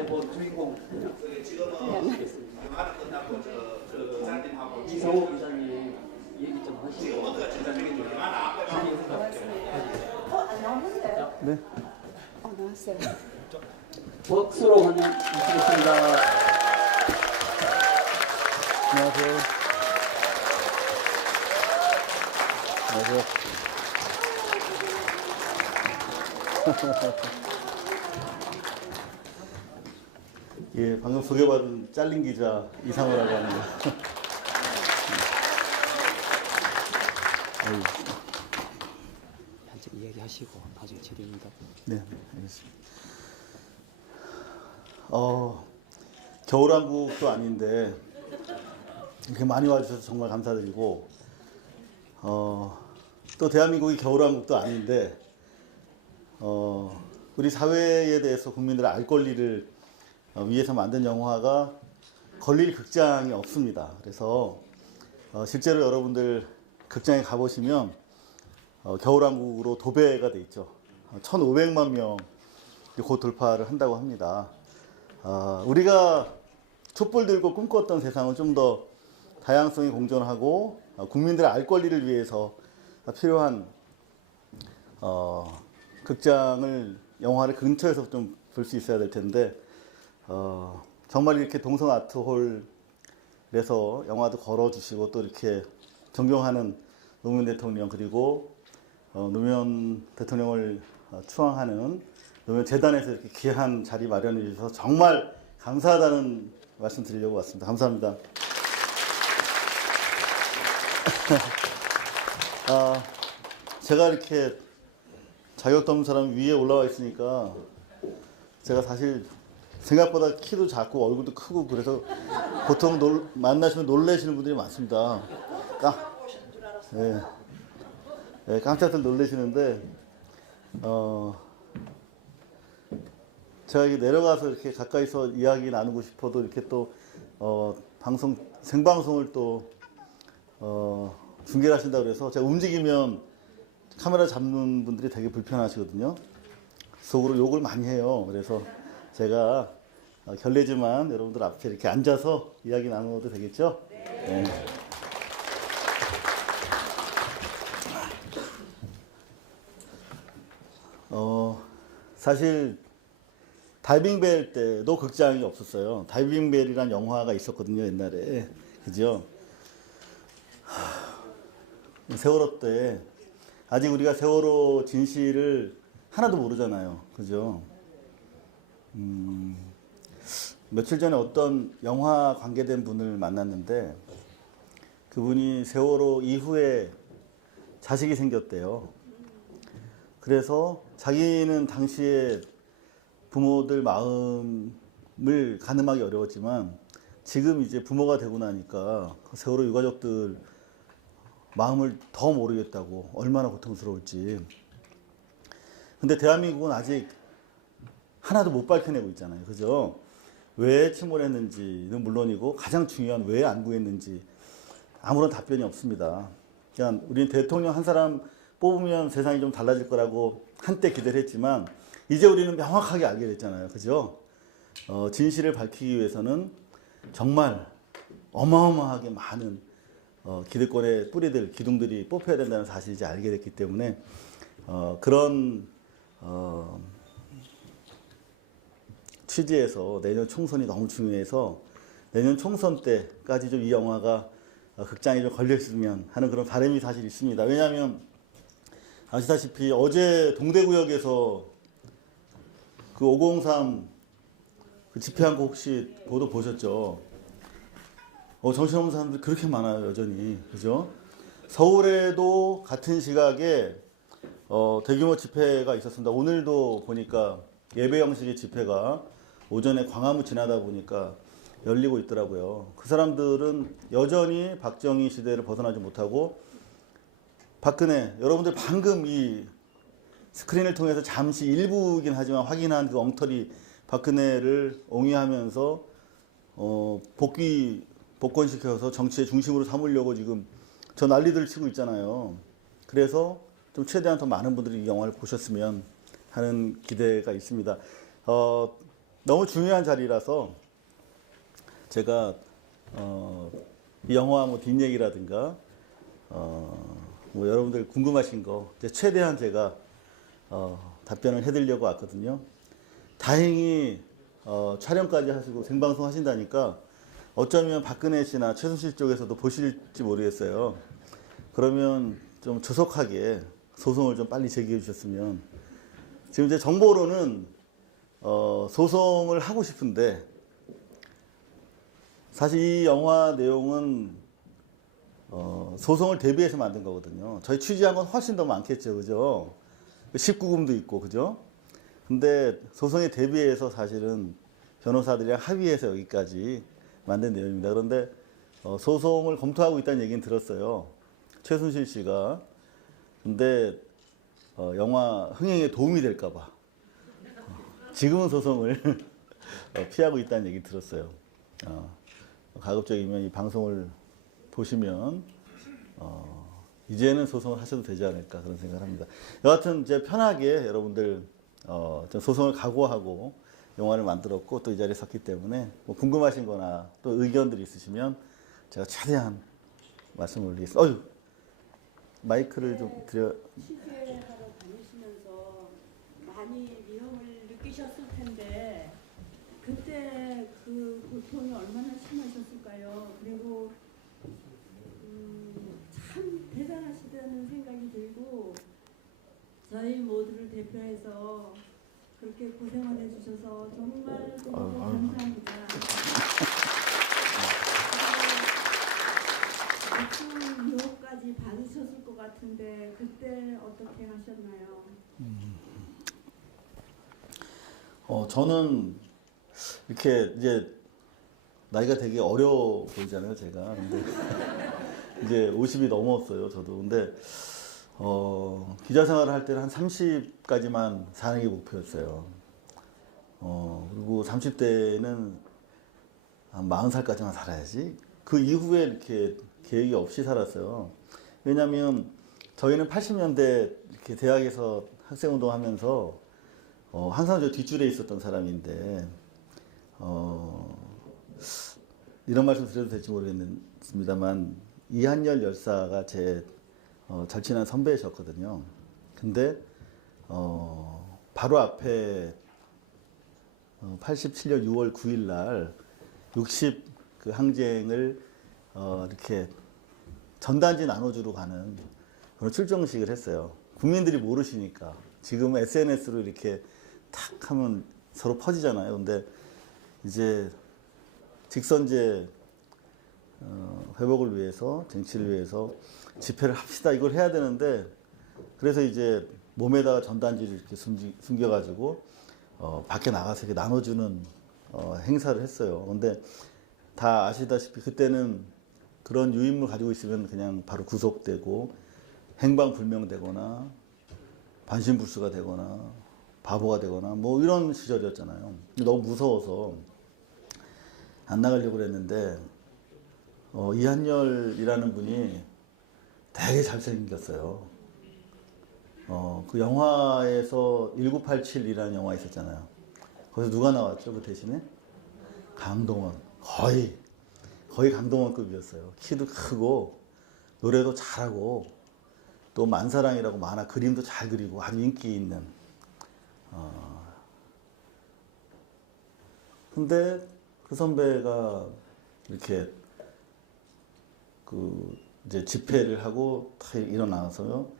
아이고 주인공 지금은 영화는 끝나고 저 기사님하고 이성호 기자님 얘기 좀 하시고 지금부터가 진짜 되게 중요한 네. 나왔어요. 박수로 환영하시겠습니다. 안녕하세요. 안녕하세요. 예, 방금 소개받은 잘린 기자 이상호라고 합니다. 현재 이야기하시고 나중에 질의입니다. 네, 알겠습니다. 겨울왕국도 아닌데 이렇게 많이 와주셔서 정말 감사드리고 또 대한민국이 겨울왕국도 아닌데 우리 사회에 대해서 국민들의 알 권리를 위해서 만든 영화가 걸릴 극장이 없습니다. 그래서 실제로 여러분들 극장에 가보시면 겨울왕국으로 도배가 돼 있죠. 1,500만 명 곧 돌파를 한다고 합니다. 우리가 촛불 들고 꿈꿨던 세상은 좀 더 다양성이 공존하고 국민들의 알 권리를 위해서 필요한 극장을 영화를 근처에서 좀 볼 수 있어야 될 텐데 정말 이렇게 동성 아트홀에서 영화도 걸어주시고 또 이렇게 존경하는 노무현 대통령 그리고 노무현 대통령을 추앙하는 노무현 재단에서 이렇게 귀한 자리 마련해 주셔서 정말 감사하다는 말씀 드리려고 왔습니다. 감사합니다. 제가 이렇게 자격도 없는 사람이 위에 올라와 있으니까 제가 사실 생각보다 키도 작고 얼굴도 크고 그래서 보통 만나시면 놀라시는 분들이 많습니다. 깜짝들 놀라시는데 제가 이렇게 내려가서 이렇게 가까이서 이야기 나누고 싶어도 이렇게 또 생방송을 또 중계를 하신다고 그래서 제가 움직이면 카메라 잡는 분들이 되게 불편하시거든요. 속으로 욕을 많이 해요. 그래서 제가 결례지만 여러분들 앞에 이렇게 앉아서 이야기 나누어도 되겠죠? 네. 사실 다이빙벨 때도 극장이 없었어요. 다이빙벨이란 영화가 있었거든요, 옛날에. 그죠? 세월호 때 아직 우리가 세월호 진실을 하나도 모르잖아요. 그죠? 며칠 전에 어떤 영화 관계된 분을 만났는데 그분이 세월호 이후에 자식이 생겼대요. 그래서 자기는 당시에 부모들 마음을 가늠하기 어려웠지만 지금 이제 부모가 되고 나니까 세월호 유가족들 마음을 더 모르겠다고, 얼마나 고통스러울지. 근데 대한민국은 아직 하나도 못 밝혀내고 있잖아요. 그죠? 왜 침몰했는지는 물론이고 가장 중요한 왜 안 구했는지 아무런 답변이 없습니다. 그러니까 우리는 대통령 한 사람 뽑으면 세상이 좀 달라질 거라고 한때 기대를 했지만 이제 우리는 명확하게 알게 됐잖아요. 그죠? 진실을 밝히기 위해서는 정말 어마어마하게 많은 기득권의 뿌리들, 기둥들이 뽑혀야 된다는 사실을 이제 알게 됐기 때문에 그런 취지에서 내년 총선이 너무 중요해서 내년 총선 때까지 좀 이 영화가 극장에 좀 걸렸으면 하는 그런 바람이 사실 있습니다. 왜냐하면 아시다시피 어제 동대구역에서 그 503 그 집회한 거 혹시 보도 보셨죠? 정신없는 사람들 그렇게 많아요, 여전히. 그죠? 서울에도 같은 시각에 대규모 집회가 있었습니다. 오늘도 보니까 예배 형식의 집회가 오전에 광화문 지나다 보니까 열리고 있더라고요. 그 사람들은 여전히 박정희 시대를 벗어나지 못하고 박근혜, 여러분들 방금 이 스크린을 통해서 잠시 일부이긴 하지만 확인한 그 엉터리 박근혜를 옹위하면서 복권시켜서 정치의 중심으로 삼으려고 지금 저 난리들 치고 있잖아요. 그래서 좀 최대한 더 많은 분들이 이 영화를 보셨으면 하는 기대가 있습니다. 너무 중요한 자리라서 제가 이 영화 뭐 뒷얘기라든가 뭐 여러분들 궁금하신 거 이제 최대한 제가 답변을 해드리려고 왔거든요. 다행히 촬영까지 하시고 생방송 하신다니까 어쩌면 박근혜 씨나 최순실 쪽에서도 보실지 모르겠어요. 그러면 좀 조속하게 소송을 좀 빨리 제기해 주셨으면. 지금 이제 정보로는 소송을 하고 싶은데 사실 이 영화 내용은 소송을 대비해서 만든 거거든요. 저희 취재한 건 훨씬 더 많겠죠, 그죠? 19금도 있고, 그죠? 근데 소송에 대비해서 사실은 변호사들이랑 합의해서 여기까지 만든 내용입니다. 그런데 소송을 검토하고 있다는 얘기는 들었어요. 최순실 씨가. 근데 영화 흥행에 도움이 될까봐 지금은 소송을 피하고 있다는 얘기 들었어요. 가급적이면 이 방송을 보시면 이제는 소송을 하셔도 되지 않을까 그런 생각을 합니다. 여하튼 이제 편하게 여러분들 소송을 각오하고 영화를 만들었고 또 이 자리에 섰기 때문에 뭐 궁금하신 거나 또 의견들이 있으시면 제가 최대한 말씀을 올리겠습니다. 어휴, 마이크를 좀 드려. 취재하러 다니시면서 많이 위험을 느끼셨을 텐데 그때 그 고통이 얼마나 심하셨을까요? 그리고 참 대단하시다는 생각이 들고 저희 모두를 대표해서 그렇게 고생을 해주셔서 정말 너무 감사합니다. 어떤 유혹까지 받으셨을 것 같은데 그때 어떻게 하셨나요? 저는 이렇게 이제 나이가 되게 어려 보이잖아요, 제가. 근데 이제 50이 넘었어요, 저도. 근데 기자 생활을 할 때는 한 30까지만 사는 게 목표였어요. 그리고 30대는 한 40살까지만 살아야지. 그 이후에 이렇게 계획이 없이 살았어요. 왜냐하면 저희는 80년대 이렇게 대학에서 학생운동 하면서 항상 저 뒷줄에 있었던 사람인데 이런 말씀 드려도 될지 모르겠습니다만 이한열 열사가 제 절친한 선배셨거든요. 근데 바로 앞에 87년 6월 9일 날 60 그 항쟁을 이렇게 전단지 나눠주러 가는 그런 출정식을 했어요. 국민들이 모르시니까. 지금 SNS로 이렇게 탁 하면 서로 퍼지잖아요. 근데 이제 직선제 회복을 위해서, 쟁취를 위해서 집회를 합시다. 이걸 해야 되는데, 그래서 이제 몸에다가 전단지를 이렇게 숨겨가지고 밖에 나가서 이렇게 나눠주는 행사를 했어요. 근데 다 아시다시피 그때는 그런 유인물 가지고 있으면 그냥 바로 구속되고 행방불명되거나 반신불수가 되거나 바보가 되거나 뭐 이런 시절이었잖아요. 너무 무서워서 안 나가려고 그랬는데 이한열이라는 분이 되게 잘생겼어요. 그 영화에서 1987이라는 영화 있었잖아요. 거기서 누가 나왔죠? 그 대신에? 강동원. 거의 강동원급이었어요. 키도 크고 노래도 잘하고 또 만사랑이라고 만화 그림도 잘 그리고 아주 인기 있는. 근데 그 선배가 이렇게 그 이제 집회를 하고 딱 일어나서요.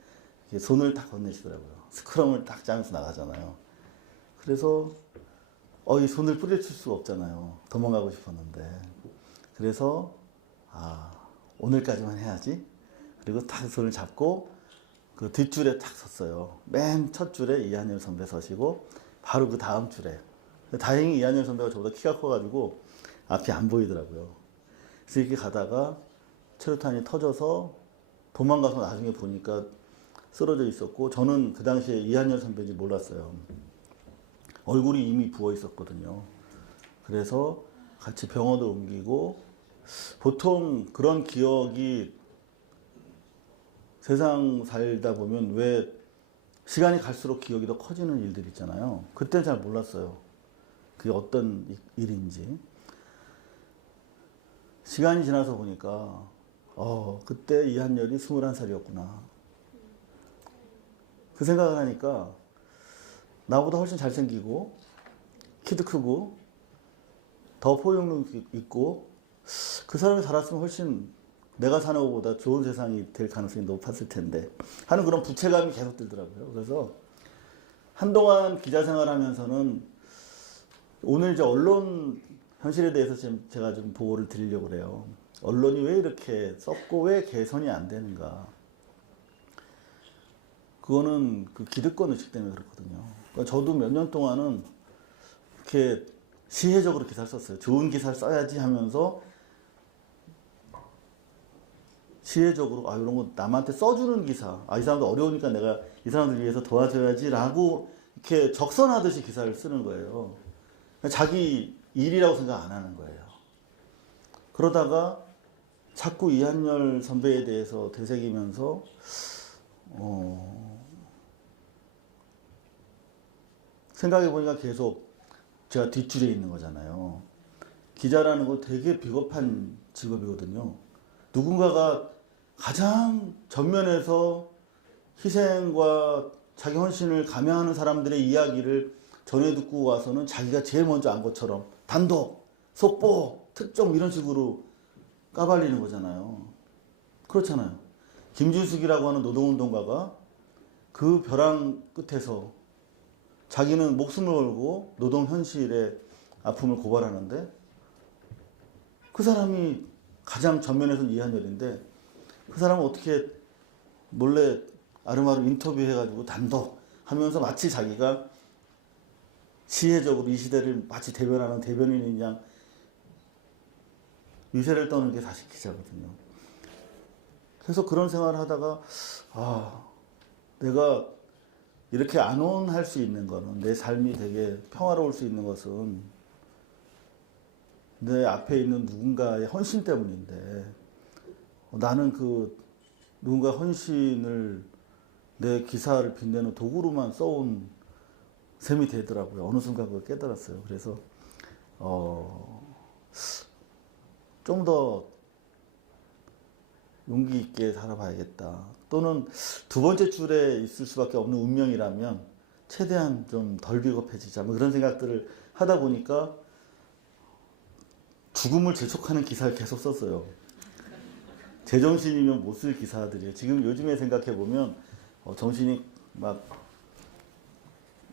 손을 딱 건네시더라고요. 스크럼을 딱 짜면서 나가잖아요. 그래서 이 손을 뿌려칠 수가 없잖아요. 도망가고 싶었는데. 그래서 오늘까지만 해야지. 그리고 딱 손을 잡고 그 뒷줄에 딱 섰어요. 맨 첫 줄에 이한열 선배 서시고 바로 그 다음 줄에. 다행히 이한열 선배가 저보다 키가 커가지고 앞이 안 보이더라고요. 그래서 이렇게 가다가 최루탄이 터져서 도망가서 나중에 보니까 쓰러져 있었고 저는 그 당시에 이한열 선배인지 몰랐어요. 얼굴이 이미 부어 있었거든요. 그래서 같이 병원을 옮기고 보통 그런 기억이 세상 살다 보면 왜 시간이 갈수록 기억이 더 커지는 일들 있잖아요. 그때는 잘 몰랐어요. 그게 어떤 일인지. 시간이 지나서 보니까 그때 이한열이 21살이었구나. 그 생각을 하니까 나보다 훨씬 잘생기고 키도 크고 더 포용력 있고 그 사람이 살았으면 훨씬 내가 사는 것보다 좋은 세상이 될 가능성이 높았을 텐데 하는 그런 부채감이 계속 들더라고요. 그래서 한동안 기자 생활하면서는 오늘 이제 언론 현실에 대해서 제가 좀 보고를 드리려고 그래요. 언론이 왜 이렇게 썩고 왜 개선이 안 되는가. 그거는 그 기득권 의식 때문에 그렇거든요. 그러니까 저도 몇 년 동안은 이렇게 시혜적으로 기사를 썼어요. 좋은 기사를 써야지 하면서 시혜적으로 이런 거 남한테 써주는 기사, 이 사람도 어려우니까 내가 이 사람들 위해서 도와줘야지라고 이렇게 적선하듯이 기사를 쓰는 거예요. 자기 일이라고 생각 안 하는 거예요. 그러다가 자꾸 이한열 선배에 대해서 되새기면서 생각해 보니까 계속 제가 뒷줄에 있는 거잖아요. 기자라는 건 되게 비겁한 직업이거든요. 누군가가 가장 전면에서 희생과 자기 헌신을 감행하는 사람들의 이야기를 전해 듣고 와서는 자기가 제일 먼저 안 것처럼 단독, 속보, 특종 이런 식으로 까발리는 거잖아요. 그렇잖아요. 김진숙이라고 하는 노동운동가가 그 벼랑 끝에서 자기는 목숨을 걸고 노동 현실의 아픔을 고발하는데 그 사람이 가장 전면에서는 이한열인데 그 사람은 어떻게 몰래 아름아름 인터뷰해가지고 단독 하면서 마치 자기가 시혜적으로 이 시대를 마치 대변하는 대변인인 양 위세를 떠는 게 사실 기자거든요. 그래서 그런 생활을 하다가 내가 이렇게 안온할 수 있는 거는 내 삶이 되게 평화로울 수 있는 것은 내 앞에 있는 누군가의 헌신 때문인데 나는 그 누군가 헌신을 내 기사를 빛내는 도구로만 써온 셈이 되더라고요. 어느 순간 그걸 깨달았어요. 그래서 좀 더 용기 있게 살아봐야겠다. 또는 두 번째 줄에 있을 수밖에 없는 운명이라면 최대한 좀 덜 비겁해지자. 뭐 그런 생각들을 하다 보니까 죽음을 재촉하는 기사를 계속 썼어요. 제정신이면 못 쓸 기사들이에요. 지금 요즘에 생각해 보면 정신이 막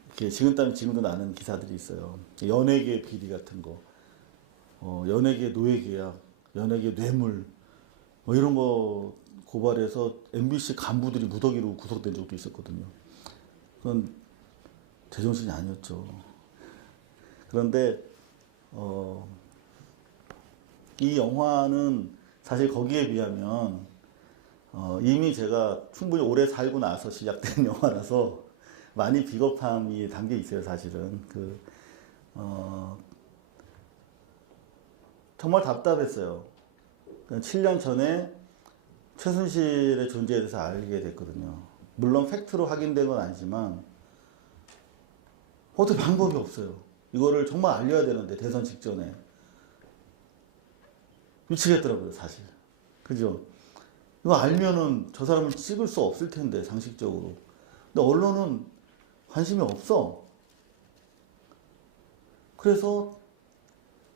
이렇게 식은땀이 지금도 나는 기사들이 있어요. 연예계 비리 같은 거, 연예계 노예계약, 연예계 뇌물, 뭐 이런 거 고발해서 MBC 간부들이 무더기로 구속된 적도 있었거든요. 그건 제정신이 아니었죠. 그런데 이 영화는 사실 거기에 비하면 이미 제가 충분히 오래 살고 나서 시작된 영화라서 많이 비겁함이 담겨 있어요. 사실은 정말 답답했어요. 7년 전에 최순실의 존재에 대해서 알게 됐거든요. 물론 팩트로 확인된 건 아니지만 어떻게 방법이 없어요. 이거를 정말 알려야 되는데 대선 직전에 미치겠더라고요. 사실. 그죠? 이거 알면은 저 사람을 찍을 수 없을 텐데 상식적으로. 근데 언론은 관심이 없어. 그래서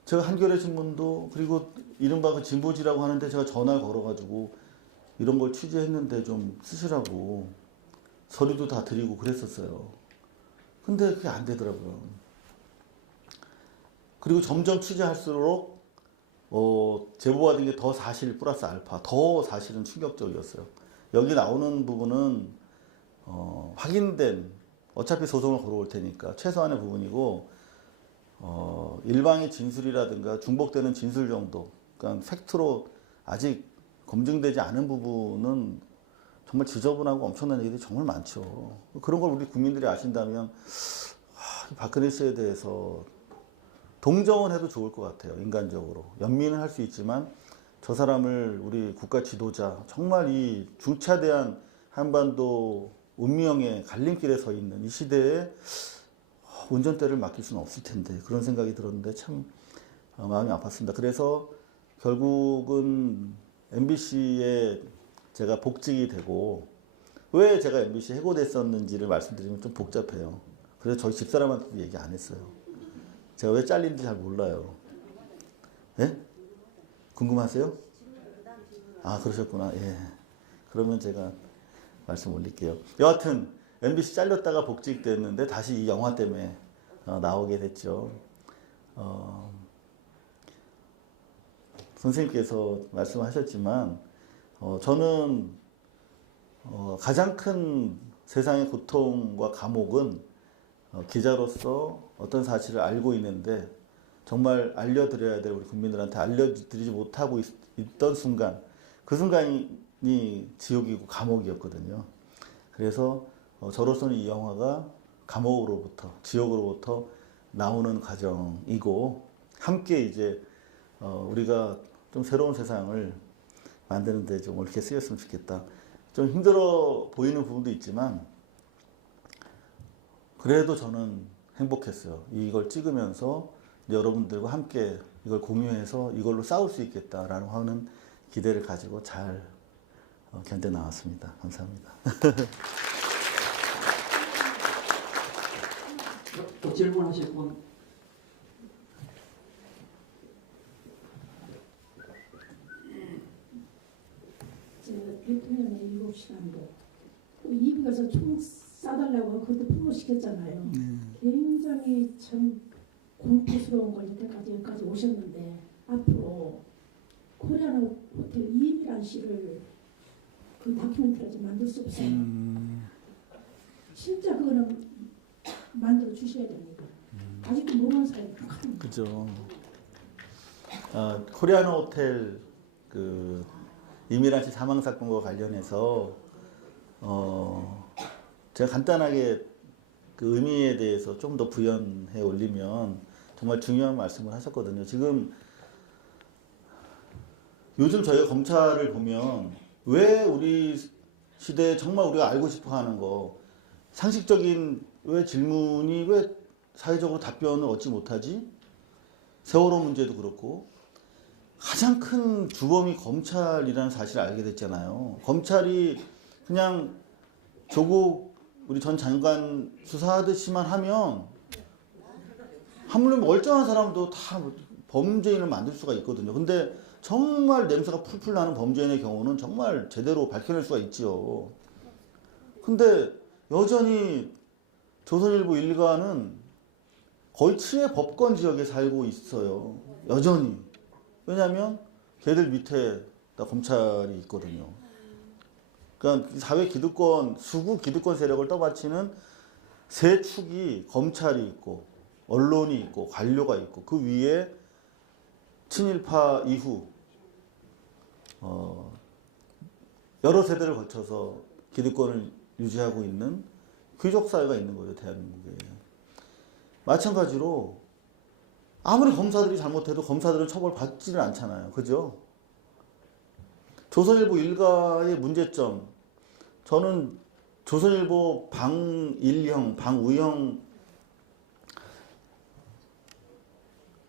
제가 한겨레 신문도 그리고 이른바 그 진보지라고 하는데 제가 전화를 걸어가지고 이런 걸 취재했는데 좀 쓰시라고 서류도 다 드리고 그랬었어요. 근데 그게 안 되더라고요. 그리고 점점 취재할수록 제보받은 게 더 사실 플러스 알파, 더 사실은 충격적이었어요. 여기 나오는 부분은 확인된, 어차피 소송을 걸어올 테니까 최소한의 부분이고 일방의 진술이라든가 중복되는 진술 정도, 그러니까 팩트로 아직 검증되지 않은 부분은 정말 지저분하고 엄청난 얘기들이 정말 많죠. 그런 걸 우리 국민들이 아신다면 박근혜 씨에 대해서 동정은 해도 좋을 것 같아요. 인간적으로. 연민은 할 수 있지만 저 사람을 우리 국가 지도자, 정말 이 중차대한 한반도 운명의 갈림길에 서 있는 이 시대에 운전대를 맡길 수는 없을 텐데 그런 생각이 들었는데 참 마음이 아팠습니다. 그래서 결국은 MBC에 제가 복직이 되고 왜 제가 MBC 해고됐었는지를 말씀드리면 좀 복잡해요. 그래서 저희 집사람한테도 얘기 안 했어요. 제가 왜 잘린지 잘 몰라요. 예? 궁금하세요? 아, 그러셨구나. 예. 그러면 제가 말씀 올릴게요. 여하튼 MBC 잘렸다가 복직됐는데 다시 이 영화 때문에 나오게 됐죠. 선생님께서 말씀하셨지만 저는 가장 큰 세상의 고통과 감옥은 기자로서 어떤 사실을 알고 있는데 정말 알려드려야 될 우리 국민들한테 알려드리지 못하고 있던 순간, 그 순간이 지옥이고 감옥이었거든요. 그래서 저로서는 이 영화가 감옥으로부터, 지옥으로부터 나오는 과정이고 함께 이제 우리가 좀 새로운 세상을 만드는데 좀 옳게 쓰였으면 좋겠다. 좀 힘들어 보이는 부분도 있지만 그래도 저는 행복했어요. 이걸 찍으면서 여러분들과 함께 이걸 공유해서 이걸로 싸울 수 있겠다라는 하는 기대를 가지고 잘 견뎌 나왔습니다. 감사합니다. 또 질문하실 분? 대통령의 7시간도 이북에서 총 쏴달라고 그것도 폭로시켰잖아요. 굉장히 참 공포스러운 걸 여기까지 오셨는데 앞으로 코리아노 호텔 이임이란 씨를 그 다큐멘터리 좀 만들 수 없어요. 진짜 그거는 만들어 주셔야 됩니다. 아직도 모르는 사람이 큰. 그죠. 코리아노 호텔 그 이미란 씨 사망 사건과 관련해서 제가 간단하게 그 의미에 대해서 좀 더 부연해 올리면 정말 중요한 말씀을 하셨거든요. 지금 요즘 저희가 검찰을 보면 왜 우리 시대에 정말 우리가 알고 싶어 하는 거 상식적인 왜 질문이 왜 사회적으로 답변을 얻지 못하지? 세월호 문제도 그렇고 가장 큰 주범이 검찰이라는 사실을 알게 됐잖아요. 검찰이 그냥 조국 우리 전 장관 수사하듯이만 하면 하물며 멀쩡한 사람도 다 범죄인을 만들 수가 있거든요. 근데 정말 냄새가 풀풀 나는 범죄인의 경우는 정말 제대로 밝혀낼 수가 있지요. 근데 여전히 조선일보 일가는 거의 치외 법권 지역에 살고 있어요. 여전히. 왜냐하면 걔들 밑에 다 검찰이 있거든요. 그러니까 사회 기득권, 수구 기득권 세력을 떠받치는 세 축이 검찰이 있고 언론이 있고 관료가 있고 그 위에 친일파 이후 여러 세대를 거쳐서 기득권을 유지하고 있는 귀족 사회가 있는 거예요, 대한민국에. 마찬가지로 아무리 검사들이 잘못해도 검사들은 처벌받지는 않잖아요. 그죠? 조선일보 일가의 문제점, 저는 조선일보 방일형, 방우형,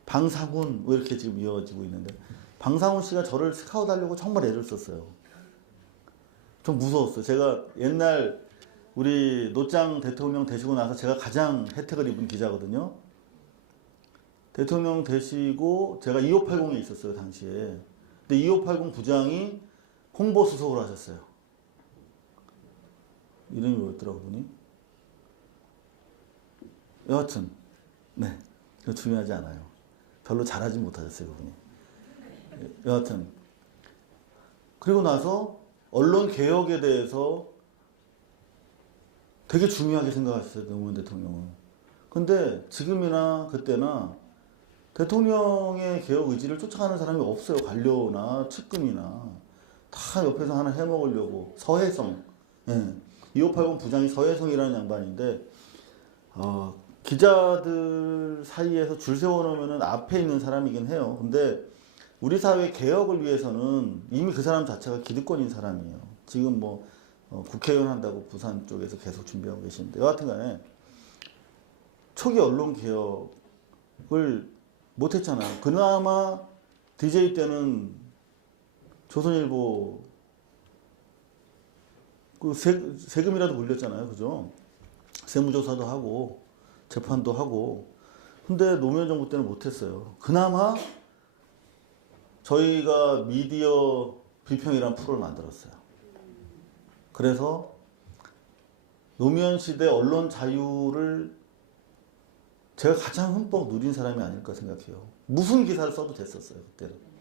방상훈 왜 이렇게 지금 이어지고 있는데 방상훈 씨가 저를 스카우트하려고 정말 애를 썼어요. 좀 무서웠어요. 제가 옛날 우리 노짱 대통령 되시고 나서 제가 가장 혜택을 입은 기자거든요. 대통령 되시고 제가 2580에 있었어요, 당시에. 근데 2580 부장이 홍보수석을 하셨어요. 이름이 뭐였더라고, 그분이? 여하튼, 네. 그거 중요하지 않아요. 별로 잘하지 못하셨어요, 그분이. 여하튼. 그리고 나서 언론 개혁에 대해서 되게 중요하게 생각하셨어요, 노무현 대통령은. 근데 지금이나 그때나 대통령의 개혁 의지를 쫓아가는 사람이 없어요. 관료나 측근이나. 다 옆에서 하나 해먹으려고. 서혜성. 예. 2580 부장이 서혜성이라는 양반인데, 기자들 사이에서 줄 세워놓으면 앞에 있는 사람이긴 해요. 근데 우리 사회 개혁을 위해서는 이미 그 사람 자체가 기득권인 사람이에요. 지금 뭐 국회의원 한다고 부산 쪽에서 계속 준비하고 계시는데 여하튼 간에 초기 언론 개혁을 못했잖아요. 그나마 DJ 때는 조선일보 그 세금이라도 물렸잖아요. 그죠? 세무조사도 하고 재판도 하고. 근데 노무현 정부 때는 못했어요. 그나마 저희가 미디어 비평이라는 프로를 만들었어요. 그래서 노무현 시대 언론 자유를 제가 가장 흠뻑 누린 사람이 아닐까 생각해요. 무슨 기사를 써도 됐었어요. 그때는.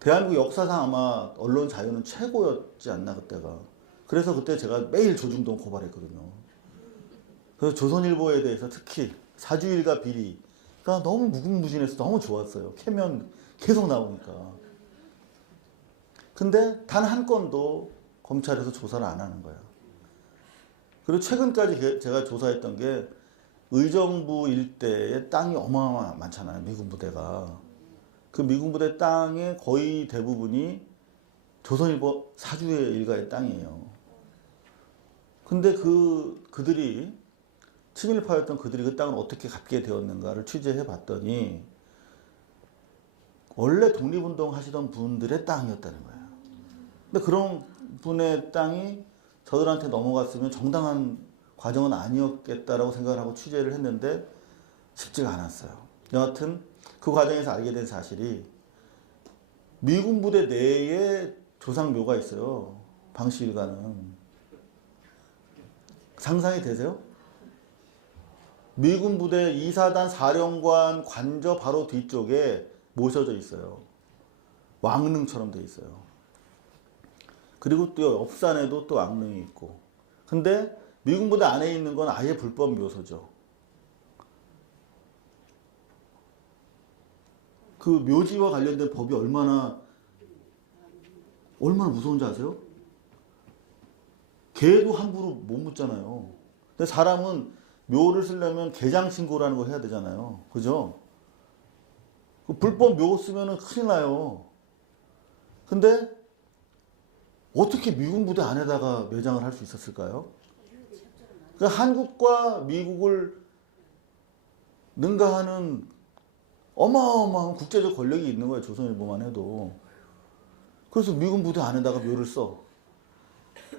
대한민국 역사상 아마 언론 자유는 최고였지 않나 그때가. 그래서 그때 제가 매일 조중동 고발했거든요. 그래서 조선일보에 대해서 특히 사주일가 비리가 너무 무궁무진해서 너무 좋았어요. 캐면 계속 나오니까. 근데 단 한 건도 검찰에서 조사를 안 하는 거야. 그리고 최근까지 제가 조사했던 게 의정부 일대에 땅이 어마어마 많잖아요. 미군 부대가. 그 미군 부대 땅의 거의 대부분이 조선일보 사주의 일가의 땅이에요. 근데 그들이 친일파였던 그들이 그 땅을 어떻게 갖게 되었는가를 취재해 봤더니 원래 독립운동 하시던 분들의 땅이었다는 거예요. 근데 그런 분의 땅이 저들한테 넘어갔으면 정당한 과정은 아니었겠다라고 생각을 하고 취재를 했는데 쉽지가 않았어요. 여하튼 그 과정에서 알게 된 사실이 미군 부대 내에 조상묘가 있어요. 방시일가는. 상상이 되세요? 미군 부대 2사단 사령관 관저 바로 뒤쪽에 모셔져 있어요. 왕릉처럼 돼 있어요. 그리고 또 옆산에도 또 왕릉이 있고. 근데 미군 부대 안에 있는 건 아예 불법 묘소죠. 그 묘지와 관련된 법이 얼마나 무서운지 아세요? 개도 함부로 못 묻잖아요. 근데 사람은 묘를 쓰려면 개장 신고라는 거 해야 되잖아요. 그죠? 그 불법 묘 쓰면은 큰일 나요. 근데 어떻게 미군 부대 안에다가 매장을 할 수 있었을까요? 그러니까 한국과 미국을 능가하는 어마어마한 국제적 권력이 있는 거예요. 조선일보만 해도. 그래서 미군 부대 안에다가 묘를 써.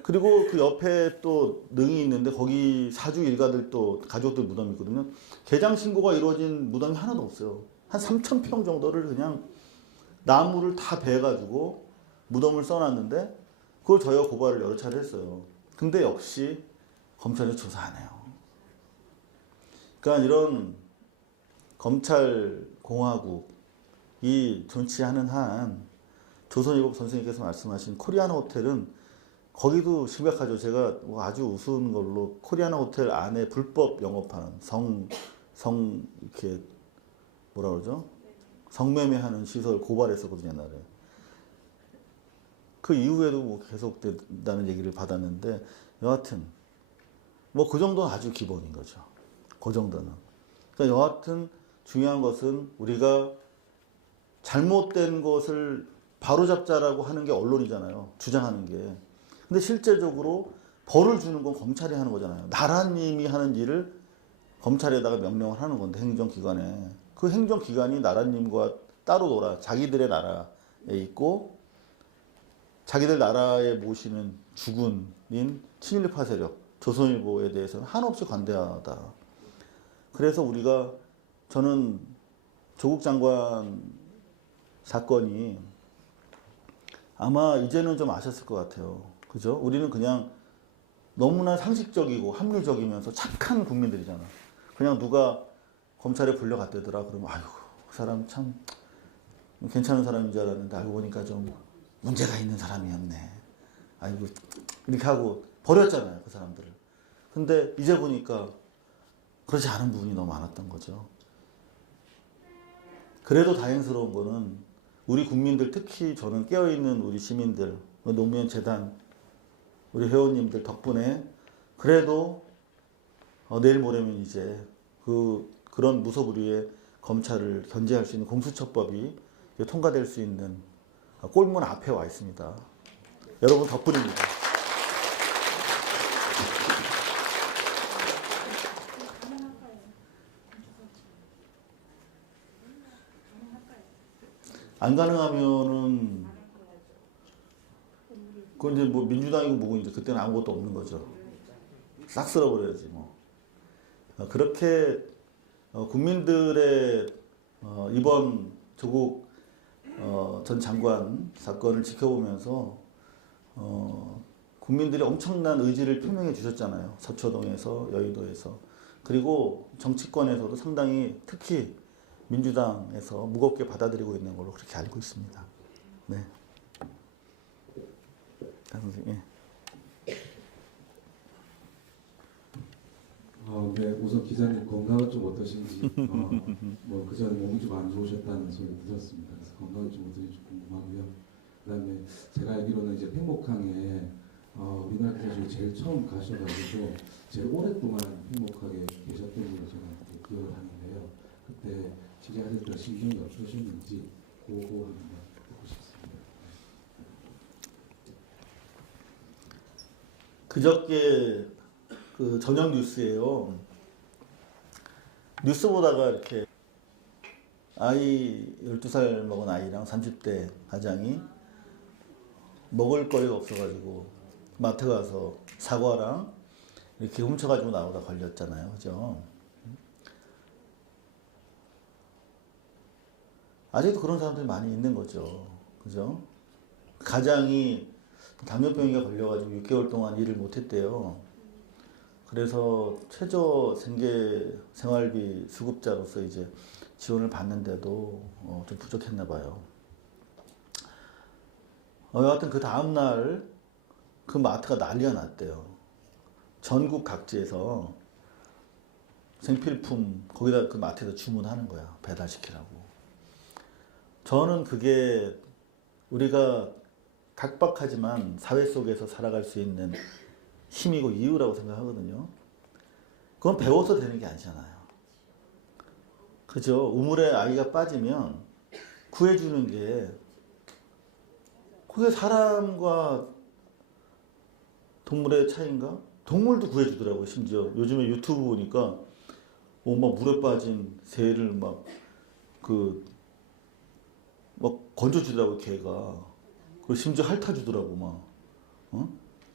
그리고 그 옆에 또 능이 있는데 거기 사주 일가들 또 가족들 무덤이 있거든요. 개장 신고가 이루어진 무덤이 하나도 없어요. 한 3,000평 정도를 그냥 나무를 다 베가지고 무덤을 써놨는데 그걸 저희가 고발을 여러 차례 했어요. 근데 역시 검찰이 조사 안 해요. 그러니까 이런 검찰 공화국이 존치하는 한 조선일보 선생님께서 말씀하신 코리아나 호텔은 거기도 심각하죠. 제가 아주 우스운 걸로 코리아나 호텔 안에 불법 영업하는 이렇게 뭐라 그러죠? 성매매하는 시설 고발했었거든요, 옛날에. 그 이후에도 뭐 계속된다는 얘기를 받았는데 여하튼 뭐 그 정도는 아주 기본인 거죠. 그 정도는. 그러니까 여하튼 중요한 것은 우리가 잘못된 것을 바로잡자라고 하는 게 언론이잖아요. 주장하는 게. 근데 실제적으로 벌을 주는 건 검찰이 하는 거잖아요. 나라님이 하는 일을 검찰에다가 명령을 하는 건데 행정기관에. 그 행정기관이 나라님과 따로 놀아. 자기들의 나라에 있고 자기들 나라에 모시는 주군인 친일파 세력, 조선일보에 대해서는 한없이 관대하다. 그래서 저는 조국 장관 사건이 아마 이제는 좀 아셨을 것 같아요. 그죠? 우리는 그냥 너무나 상식적이고 합리적이면서 착한 국민들이잖아. 그냥 누가 검찰에 불려갔대더라. 그러면 아이고 그 사람 참 괜찮은 사람인 줄 알았는데 알고 보니까 좀 문제가 있는 사람이었네. 아이고 이렇게 하고 버렸잖아요. 그 사람들을. 근데 이제 보니까 그렇지 않은 부분이 너무 많았던 거죠. 그래도 다행스러운 거는 우리 국민들, 특히 저는 깨어있는 우리 시민들, 노무현 재단 우리 회원님들 덕분에 그래도 내일 모레면 이제 그런 무소불위의 검찰을 견제할 수 있는 공수처법이 통과될 수 있는 골문 앞에 와 있습니다. 여러분 덕분입니다. 안 가능하면은 그건 이제 뭐 민주당이고 뭐고 이제 그때는 아무것도 없는 거죠. 싹 쓸어버려야지 뭐. 그렇게 국민들의 이번 조국 전 장관 사건을 지켜보면서 국민들이 엄청난 의지를 표명해 주셨잖아요. 서초동에서 여의도에서. 그리고 정치권에서도 상당히 특히 민주당에서 무겁게 받아들이고 있는 걸로 그렇게 알고 있습니다. 네. 선생님. 네, 우선 기자님 건강은 좀 어떠신지, 뭐 그전에 몸이 좀 안 좋으셨다는 소리 들었습니다. 그래서 건강은 좀 어떠신지 궁금하고요. 그다음에 제가 알기로는 이제 팽목항에 우리나라에서 중에 제일 처음 가셔가지고 제일 오랫동안 행복하게 계셨던 걸로 저는 기억을 하는데요. 그때 취재하실 때 심정이 어떠셨는지 그거 한번 듣고 싶습니다. 그저께 그 저녁 뉴스예요. 뉴스 보다가 이렇게 아이 12살 먹은 아이랑 30대 가장이 먹을 거리가 없어가지고 마트 가서 사과랑 이렇게 훔쳐가지고 나오다 걸렸잖아요. 그죠? 아직도 그런 사람들이 많이 있는 거죠. 그죠? 가장이 당뇨병에 걸려가지고 6개월 동안 일을 못했대요. 그래서 최저 생활비 수급자로서 이제 지원을 받는데도 좀 부족했나 봐요. 여하튼 그 다음날 그 마트가 난리가 났대요. 전국 각지에서 생필품 거기다 그 마트에다 주문하는 거야. 배달시키라고. 저는 그게 우리가 각박하지만 사회 속에서 살아갈 수 있는 힘이고 이유라고 생각하거든요. 그건 배워서 되는 게 아니잖아요. 그죠? 우물에 아이가 빠지면 구해주는 게 그게 사람과 동물의 차이인가? 동물도 구해주더라고요. 심지어 요즘에 유튜브 보니까 막 물에 빠진 새를 막 건져주더라고요. 개가. 그리고 심지어 핥아주더라고 막.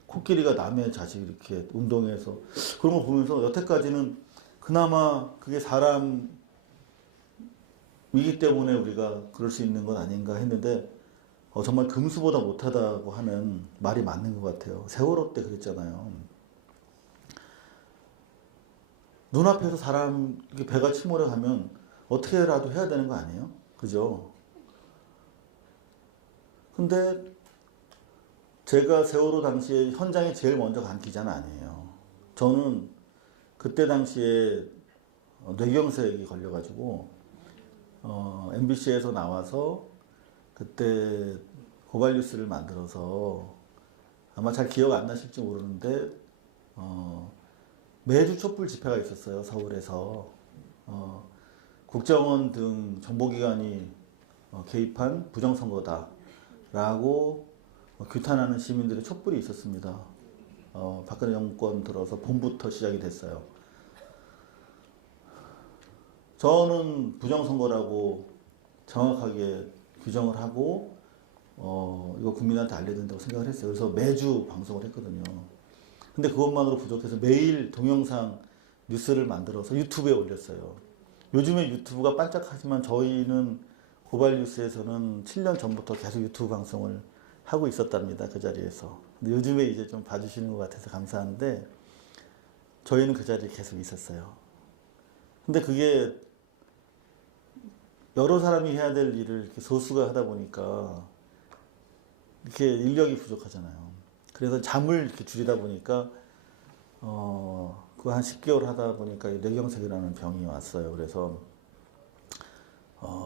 코끼리가 남의 자식 이렇게 운동해서 그런 거 보면서 여태까지는 그나마 그게 사람이기 때문에 우리가 그럴 수 있는 건 아닌가 했는데 정말 금수보다 못하다고 하는 말이 맞는 것 같아요. 세월호 때 그랬잖아요. 눈앞에서 사람 배가 침몰해가면 어떻게라도 해야 되는 거 아니에요? 그죠? 근데 제가 세월호 당시에 현장에 제일 먼저 간 기자는 아니에요. 저는 그때 당시에 뇌경색이 걸려가지고 MBC에서 나와서 그때 고발뉴스를 만들어서 아마 잘 기억 안 나실지 모르는데 매주 촛불 집회가 있었어요. 서울에서. 국정원 등 정보기관이 개입한 부정선거다 라고 규탄하는 시민들의 촛불이 있었습니다. 박근혜 정권 들어서 봄부터 시작이 됐어요. 저는 부정선거라고 정확하게 규정을 하고 이거 국민한테 알려야 된다고 생각을 했어요. 그래서 매주 방송을 했거든요. 근데 그것만으로 부족해서 매일 동영상 뉴스를 만들어서 유튜브에 올렸어요. 요즘에 유튜브가 반짝하지만 저희는 고발뉴스에서는 7년 전부터 계속 유튜브 방송을 하고 있었답니다. 그 자리에서. 근데 요즘에 이제 좀 봐주시는 것 같아서 감사한데 저희는 그 자리에 계속 있었어요. 근데 그게 여러 사람이 해야 될 일을 이렇게 소수가 하다 보니까 이렇게 인력이 부족하잖아요. 그래서 잠을 이렇게 줄이다 보니까 그거 한 10개월 하다 보니까 뇌경색이라는 병이 왔어요. 그래서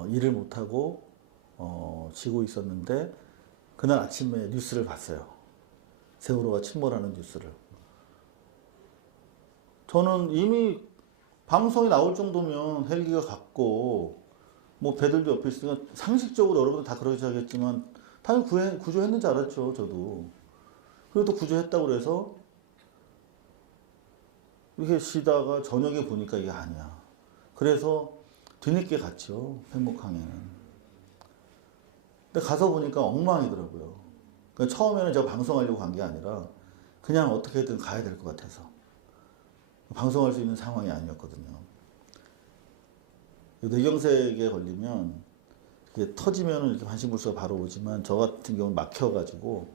일을 못하고 쉬고 있었는데 그날 아침에 뉴스를 봤어요. 세월호가 침몰하는 뉴스를. 저는 이미 방송이 나올 정도면 헬기가 갔고 뭐 배들도 옆에 있으니까 상식적으로 여러분들 다 그러지 하겠지만 당연히 구조했는 줄 알았죠. 저도. 그래도 구조했다고 그래서 이렇게 쉬다가 저녁에 보니까 이게 아니야. 그래서 뒤늦게 갔죠. 팽목항에는. 근데 가서 보니까 엉망이더라고요. 그러니까 처음에는 제가 방송하려고 간 게 아니라 그냥 어떻게든 가야 될 것 같아서 방송할 수 있는 상황이 아니었거든요. 뇌경색에 걸리면 이게 터지면 이렇게 반신불수가 바로 오지만 저 같은 경우는 막혀가지고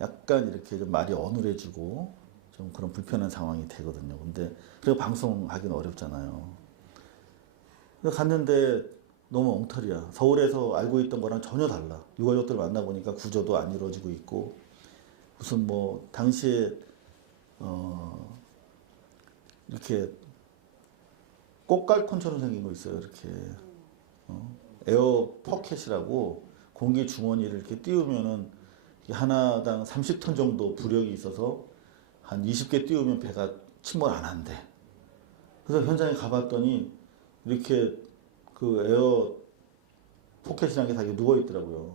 약간 이렇게 좀 말이 어눌해지고 좀 그런 불편한 상황이 되거든요. 근데 그리고 방송하기는 어렵잖아요. 그래서 갔는데 너무 엉터리야. 서울에서 알고 있던 거랑 전혀 달라. 유가족들 만나보니까 구조도 안 이루어지고 있고 무슨 뭐 당시에 이렇게 꽃갈콘처럼 생긴 거 있어요. 이렇게 에어 포켓이라고 공기 주머니를 이렇게 띄우면은 하나당 30톤 정도 부력이 있어서 한 20개 띄우면 배가 침몰 안 한대. 그래서 현장에 가봤더니 이렇게 그 에어 포켓이라는 게 다 누워 있더라고요.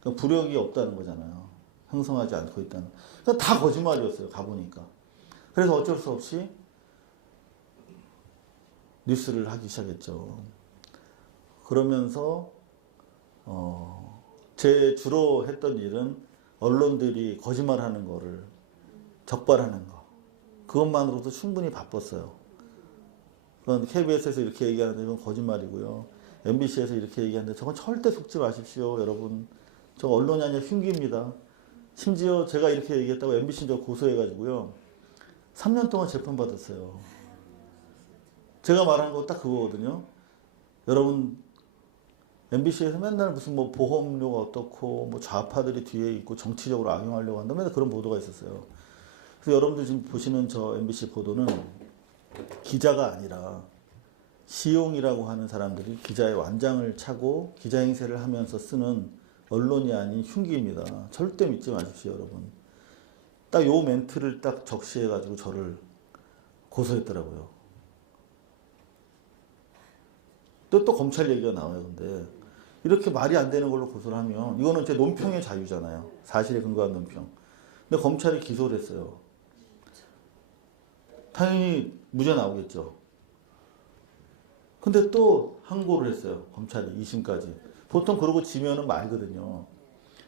그러니까 부력이 없다는 거잖아요. 형성하지 않고 있다는. 그러니까 다 거짓말이었어요. 가보니까. 그래서 어쩔 수 없이 뉴스를 하기 시작했죠. 그러면서 제 주로 했던 일은 언론들이 거짓말하는 거를 적발하는 거. 그것만으로도 충분히 바빴어요. 그건 KBS에서 이렇게 얘기하는데 이건 거짓말이고요. MBC에서 이렇게 얘기하는데 저건 절대 속지 마십시오, 여러분. 저 언론이 아니라 흉기입니다. 심지어 제가 이렇게 얘기했다고 MBC 저 고소해가지고요. 3년 동안 재판받았어요. 제가 말한 거 딱 그거거든요. 여러분, MBC에서 맨날 무슨 뭐 보험료가 어떻고 뭐 좌파들이 뒤에 있고 정치적으로 악용하려고 한다. 맨날 그런 보도가 있었어요. 그래서 여러분들 지금 보시는 저 MBC 보도는 기자가 아니라 시용이라고 하는 사람들이 기자의 완장을 차고 기자 행세를 하면서 쓰는 언론이 아닌 흉기입니다. 절대 믿지 마십시오, 여러분. 딱 요 멘트를 딱 적시해가지고 저를 고소했더라고요. 또 검찰 얘기가 나와요. 근데 이렇게 말이 안 되는 걸로 고소를 하면 이거는 제 논평의 자유잖아요. 사실에 근거한 논평. 근데 검찰이 기소를 했어요. 당연히 무죄 나오겠죠. 근데 또 항고를 했어요. 검찰이 2심까지. 보통 그러고 지면은 말거든요.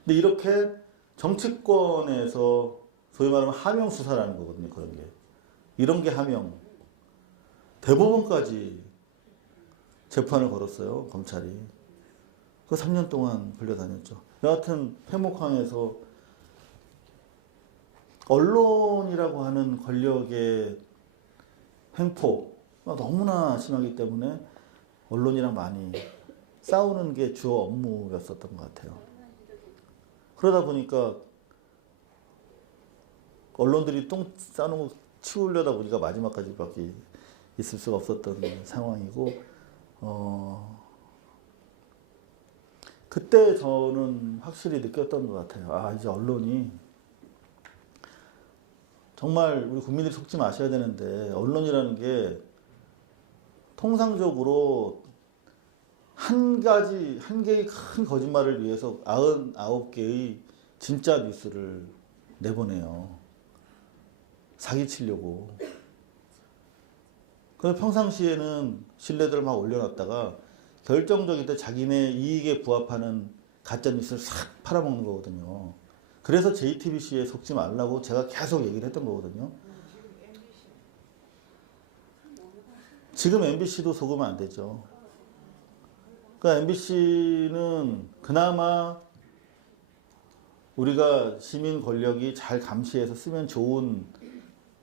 근데 이렇게 정치권에서 소위 말하면 하명 수사라는 거거든요. 그런 게. 이런 게 하명. 대법원까지 재판을 걸었어요. 검찰이. 그 3년 동안 불려다녔죠. 여하튼 팽목항에서 언론이라고 하는 권력의 횡포가 너무나 심하기 때문에 언론이랑 많이 싸우는 게 주요 업무였었던 것 같아요. 그러다 보니까 언론들이 똥 싸는 거 치우려다 보니까 마지막까지밖에 있을 수가 없었던 상황이고 그때 저는 확실히 느꼈던 것 같아요. 아, 이제 언론이 정말 우리 국민들이 속지 마셔야 되는데 언론이라는 게 통상적으로 한 개의 큰 거짓말을 위해서 99개의 진짜 뉴스를 내보내요. 사기치려고. 그래서 평상시에는 신뢰들을 막 올려놨다가 결정적일 때 자기네 이익에 부합하는 가짜뉴스를 싹 팔아먹는 거거든요. 그래서 JTBC에 속지 말라고 제가 계속 얘기를 했던 거거든요. 지금 MBC도 속으면 안 되죠. 그러니까 MBC는 그나마 우리가 시민 권력이 잘 감시해서 쓰면 좋은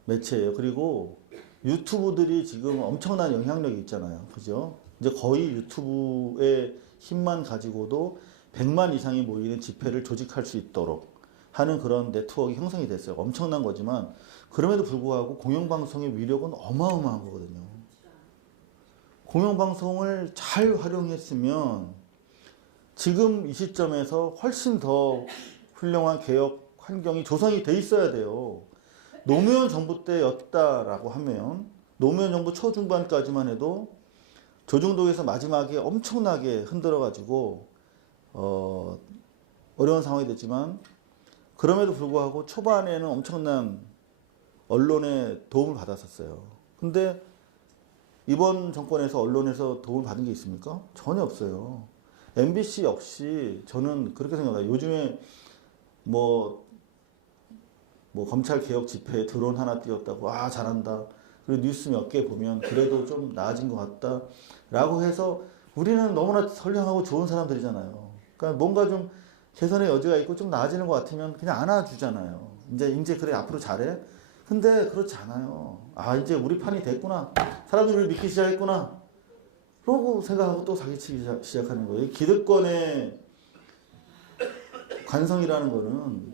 매체예요. 그리고 유튜브들이 지금 엄청난 영향력이 있잖아요. 그죠? 이제 거의 유튜브의 힘만 가지고도 100만 이상이 모이는 집회를 조직할 수 있도록 하는 그런 네트워크가 형성이 됐어요. 엄청난 거지만 그럼에도 불구하고 공영방송의 위력은 어마어마한 거거든요. 공영방송을 잘 활용했으면 지금 이 시점에서 훨씬 더 훌륭한 개혁 환경이 조성이 돼 있어야 돼요. 노무현 정부 때였다라고 하면 노무현 정부 초중반까지만 해도 조중동에서 마지막에 엄청나게 흔들어가지고 어려운 상황이 됐지만 그럼에도 불구하고 초반에는 엄청난 언론의 도움을 받았었어요. 근데 이번 정권에서 언론에서 도움을 받은 게 있습니까? 전혀 없어요. MBC 역시 저는 그렇게 생각해요. 요즘에 뭐 검찰 개혁 집회에 드론 하나 띄웠다고 아 잘한다. 그리고 뉴스 몇 개 보면 그래도 좀 나아진 것 같다라고 해서 우리는 너무나 선량하고 좋은 사람들이잖아요. 그러니까 뭔가 좀 개선의 여지가 있고 좀 나아지는 것 같으면 그냥 안아주잖아요. 이제 그래 앞으로 잘해. 근데 그렇지 않아요. 아 이제 우리 판이 됐구나. 사람들이 우리를 믿기 시작했구나. 그러고 생각하고 또 사기치기 시작하는 거예요. 기득권의 관성이라는 거는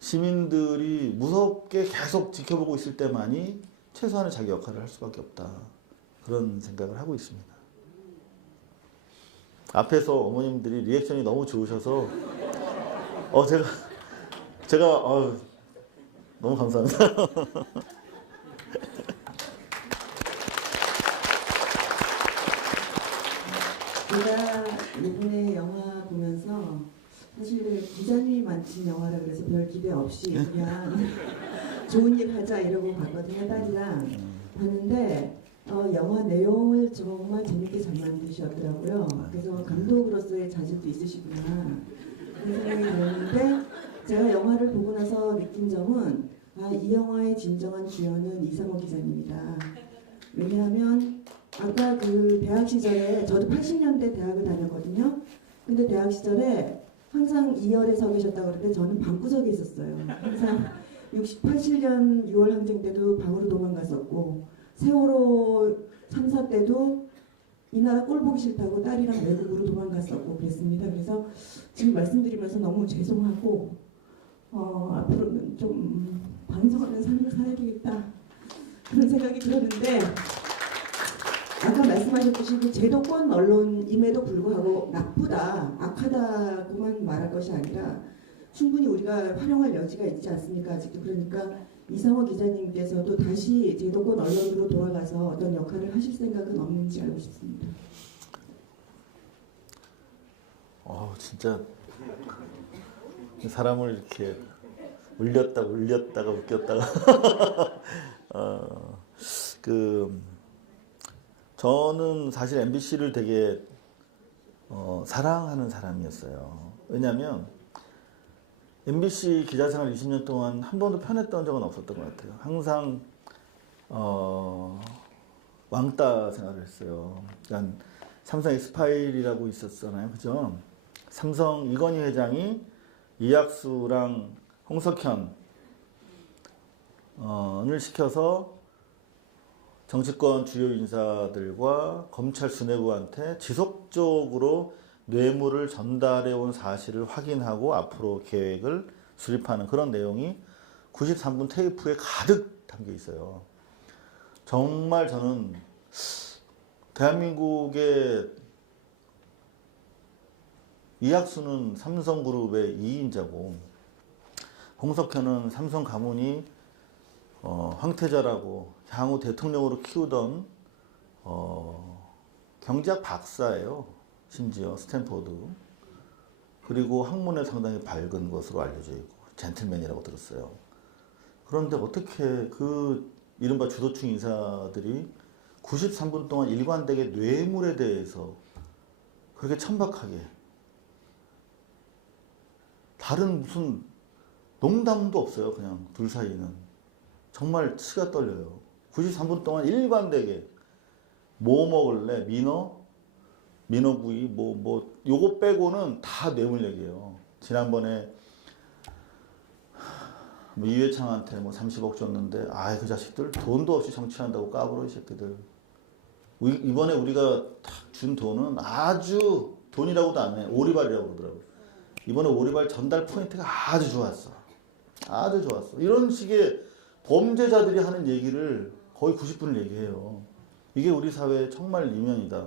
시민들이 무섭게 계속 지켜보고 있을 때만이 최소한의 자기 역할을 할 수밖에 없다. 그런 생각을 하고 있습니다. 앞에서 어머님들이 리액션이 너무 좋으셔서 제가 너무 감사합니다. 제가 이번에 영화 보면서 사실 기자님이 만든 영화라 그래서 별 기대 없이 그냥 좋은 일 하자 이러고 봤거든요. 딸이랑 봤는데 영화 내용을 정말 재밌게 잘 만드셨더라고요. 그래서 감독으로서의 자질도 있으시구나 그런 생각이 들었는데 제가 영화를 보고 나서 느낀 점은 이 영화의 진정한 주연은 이상호 기자님이다. 왜냐하면 아까 그 대학 시절에 저도 80년대 대학을 다녔거든요. 근데 대학 시절에 항상 2열에 서 계셨다고 그러는데 저는 방구석에 있었어요. 항상 87년 6월 항쟁 때도 방으로 도망갔었고 세월호 참사 때도 이 나라 꼴 보기 싫다고 딸이랑 외국으로 도망갔었고 그랬습니다. 그래서 지금 말씀드리면서 너무 죄송하고 앞으로는 좀 반성하는 삶을 살아야 되겠다 그런 생각이 들었는데 아까 말씀하셨듯이 그 제도권 언론임에도 불구하고 나쁘다, 악하다고만 말할 것이 아니라 충분히 우리가 활용할 여지가 있지 않습니까? 아직도. 그러니까 이상호 기자님께서도 다시 제도권 언론으로 돌아가서 어떤 역할을 하실 생각은 없는지 알고 싶습니다. 진짜 사람을 이렇게 울렸다가 웃겼다가 저는 사실 MBC를 되게 사랑하는 사람이었어요. 왜냐하면 MBC 기자생활 20년 동안 한 번도 편했던 적은 없었던 것 같아요. 항상 왕따 생활을 했어요. 그러니까 삼성 엑스파일이라고 있었잖아요. 그죠? 삼성 이건희 회장이 이학수랑 홍석현을 시켜서 정치권 주요 인사들과 검찰 수뇌부한테 지속적으로 뇌물을 전달해 온 사실을 확인하고 앞으로 계획을 수립하는 그런 내용이 93분 테이프에 가득 담겨 있어요. 정말 저는 대한민국의 이학수는 삼성그룹의 2인자고 홍석현은 삼성 가문이 황태자라고 향후 대통령으로 키우던 경제학 박사예요. 심지어 스탠포드. 그리고 학문에 상당히 밝은 것으로 알려져 있고 젠틀맨이라고 들었어요. 그런데 어떻게 그 이른바 주도층 인사들이 93분 동안 일관되게 뇌물에 대해서 그렇게 천박하게 다른 무슨 농담도 없어요. 그냥 둘 사이는. 정말 치가 떨려요. 93분 동안 일관되게 뭐 먹을래? 민어구이 요거 빼고는 다 뇌물 얘기예요. 지난번에 이회창한테 30억 줬는데 그 자식들 돈도 없이 정치한다고 까불어 이 새끼들. 이번에 우리가 준 돈은 아주 돈이라고도 안 해. 오리발이라고 그러더라고요. 이번에 오리발 전달 포인트가 아주 좋았어. 아주 좋았어. 이런 식의 범죄자들이 하는 얘기를 거의 90분을 얘기해요. 이게 우리 사회의 정말 이면이다.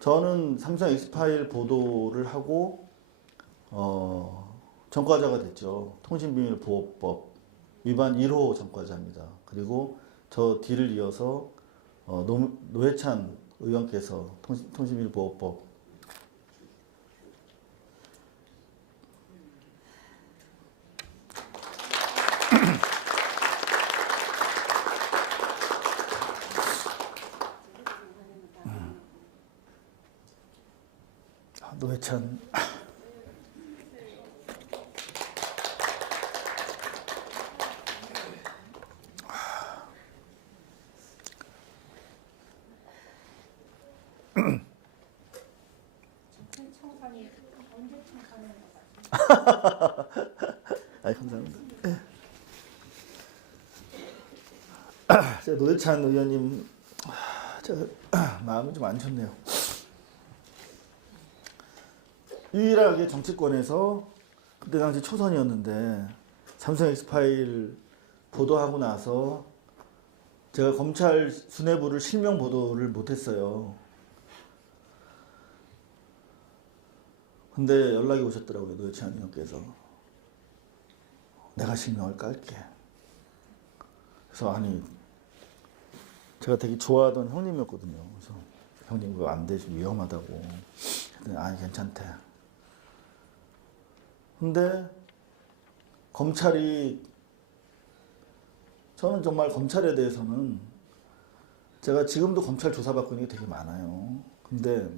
저는 삼성 엑스파일 보도를 하고 전과자가 됐죠. 통신비밀보호법 위반 1호 전과자입니다. 그리고 저 뒤를 이어서 노회찬 의원께서 통신비밀보호법 노회찬 청산이 언제 청산을 아이 감사합니다. 제가 노회찬 의원님 제가 마음이 좀 안 좋네요. 유일하게 정치권에서 그때 당시 초선이었는데 삼성 엑스파일 보도하고 나서 제가 검찰 수뇌부를 실명 보도를 못했어요. 근데 연락이 오셨더라고요. 노회찬 의원께서. 내가 실명을 깔게. 그래서 아니 제가 되게 좋아하던 형님이었거든요. 그래서 형님 그거 안 되지 위험하다고. 그랬더니 아니 괜찮대. 근데 검찰이 저는 정말 검찰에 대해서는 제가 지금도 검찰 조사받고 있는 게 되게 많아요. 근데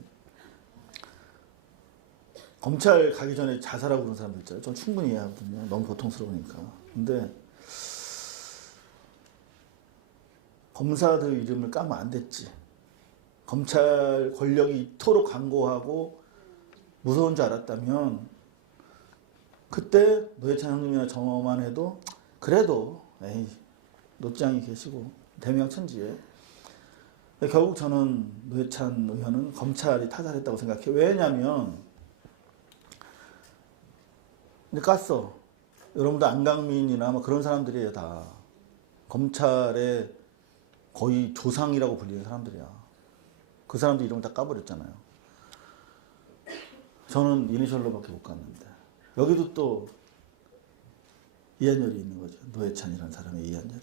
검찰 가기 전에 자살하고 그런 사람들 있잖아요. 전 충분히 이해하거든요. 너무 고통스러우니까. 근데 검사들 이름을 까면 안 됐지. 검찰 권력이 이토록 강고하고 무서운 줄 알았다면 그때 노회찬 형님이나 저만 해도 그래도 에이 노짱이 계시고 대명천지에 결국 저는 노회찬 의원은 검찰이 타살했다고 생각해요. 왜냐하면 근데 깠어. 여러분들 안강민이나 뭐 그런 사람들이에요. 다 검찰의 거의 조상이라고 불리는 사람들이야. 그 사람들 이름을 다 까버렸잖아요. 저는 이니셜로밖에 못 갔는데 여기도 또 이한열이 있는 거죠. 노회찬이라는 사람의 이한열이.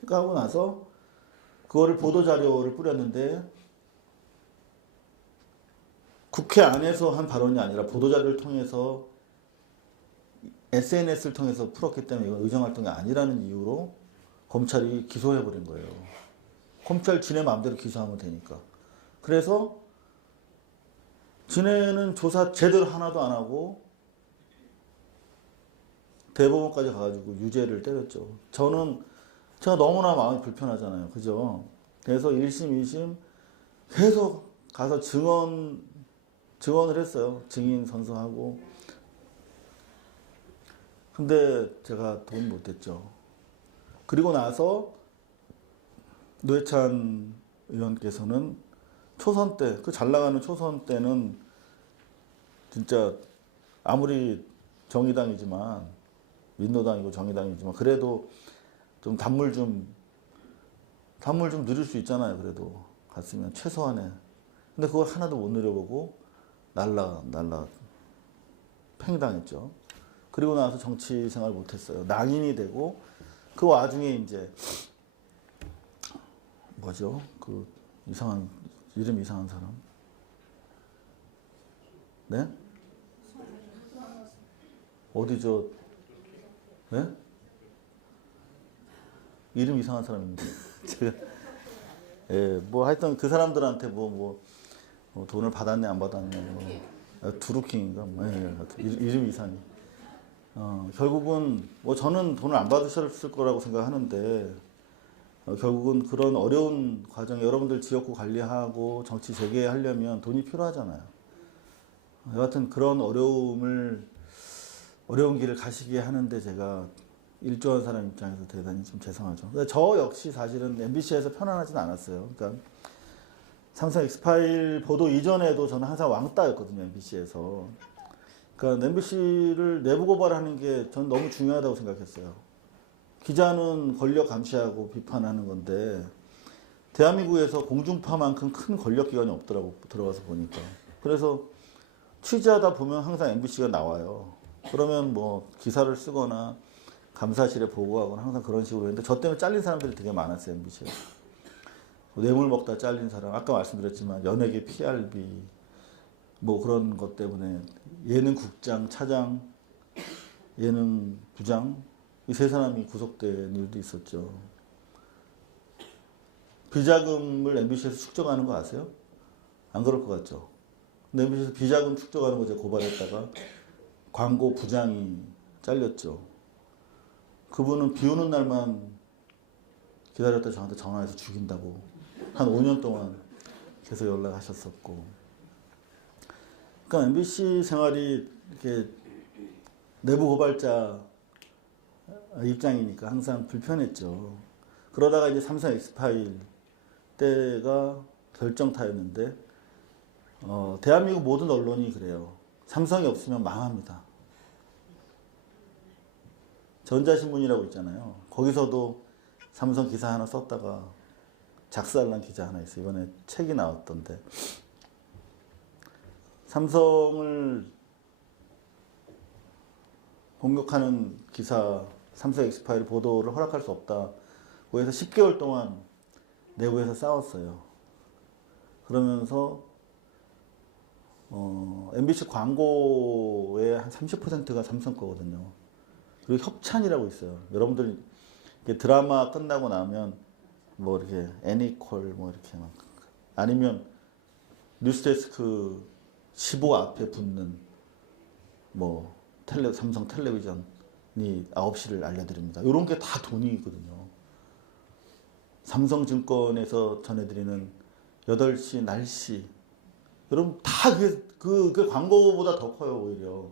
그러니까 하고 나서 그거를 보도자료를 뿌렸는데 국회 안에서 한 발언이 아니라 보도자료를 통해서 SNS를 통해서 풀었기 때문에 이건 의정활동이 아니라는 이유로 검찰이 기소해버린 거예요. 검찰 지네 마음대로 기소하면 되니까. 그래서 지네는 조사 제대로 하나도 안 하고 대법원까지 가가지고 유죄를 때렸죠. 제가 너무나 마음이 불편하잖아요. 그죠? 그래서 1심, 2심 계속 가서 증언을 했어요. 증인 선서하고. 근데 제가 도움 못했죠. 그리고 나서 노회찬 의원께서는 초선 때, 그 잘 나가는 초선 때는 진짜 아무리 정의당이지만 민노당이고 정의당이지만 그래도 좀 단물 좀 누릴 수 있잖아요. 그래도 갔으면 최소한의. 근데 그걸 하나도 못 누려보고 날라 팽당했죠. 그리고 나서 정치 생활 못했어요. 낭인이 되고 그 와중에 이제 뭐죠? 그 이름 이상한 사람. 네? 어디죠? 네? 이름 이상한 사람인데 제가 뭐 하여튼 그 사람들한테 뭐 돈을 받았네 안 받았네 두루킹인가 이름 이상이 결국은 뭐 저는 돈을 안 받으셨을 거라고 생각하는데 결국은 그런 어려운 과정에 여러분들 지역구 관리하고 정치 재개하려면 돈이 필요하잖아요. 여하튼 그런 어려운 길을 가시게 하는데 제가 일조한 사람 입장에서 대단히 좀 죄송하죠. 근데 저 역시 사실은 MBC에서 편안하진 않았어요. 그러니까 삼성 엑스파일 보도 이전에도 저는 항상 왕따였거든요. MBC에서. 그러니까 MBC를 내부 고발하는 게 전 너무 중요하다고 생각했어요. 기자는 권력 감시하고 비판하는 건데 대한민국에서 공중파만큼 큰 권력기관이 없더라고 들어가서 보니까. 그래서 취재하다 보면 항상 MBC가 나와요. 그러면 뭐 기사를 쓰거나 감사실에 보고하거나 항상 그런 식으로 했는데 저 때문에 잘린 사람들이 되게 많았어요. MBC에서. 뇌물 먹다 잘린 사람, 아까 말씀드렸지만 연예계 PRB 뭐 그런 것 때문에 예능국장, 차장, 예능부장 이 세 사람이 구속된 일도 있었죠. 비자금을 MBC에서 축적하는 거 아세요? 안 그럴 것 같죠? 근데 MBC에서 비자금 축적하는 거 제가 고발했다가 광고 부장이 잘렸죠. 그분은 비 오는 날만 기다렸다 저한테 전화해서 죽인다고 한 5년 동안 계속 연락하셨었고. 그러니까 MBC 생활이 이렇게 내부 고발자 입장이니까 항상 불편했죠. 그러다가 이제 삼성 엑스파일 때가 결정타였는데 대한민국 모든 언론이 그래요. 삼성이 없으면 망합니다. 전자신문이라고 있잖아요. 거기서도 삼성 기사 하나 썼다가 작살난 기자 하나 있어요. 이번에 책이 나왔던데 삼성을 공격하는 기사, 삼성 엑스파일 보도를 허락할 수 없다고 해서 10개월 동안 내부에서 싸웠어요. 그러면서 MBC 광고의 한 30%가 삼성 거거든요. 그리고 협찬이라고 있어요. 여러분들 드라마 끝나고 나면 뭐 이렇게 애니콜 뭐 이렇게 막 아니면 뉴스데스크 15 앞에 붙는 뭐 삼성 텔레비전이 9시를 알려드립니다. 이런 게 다 돈이거든요. 삼성증권에서 전해드리는 8시 날씨 여러분 다 그 광고보다 더 커요. 오히려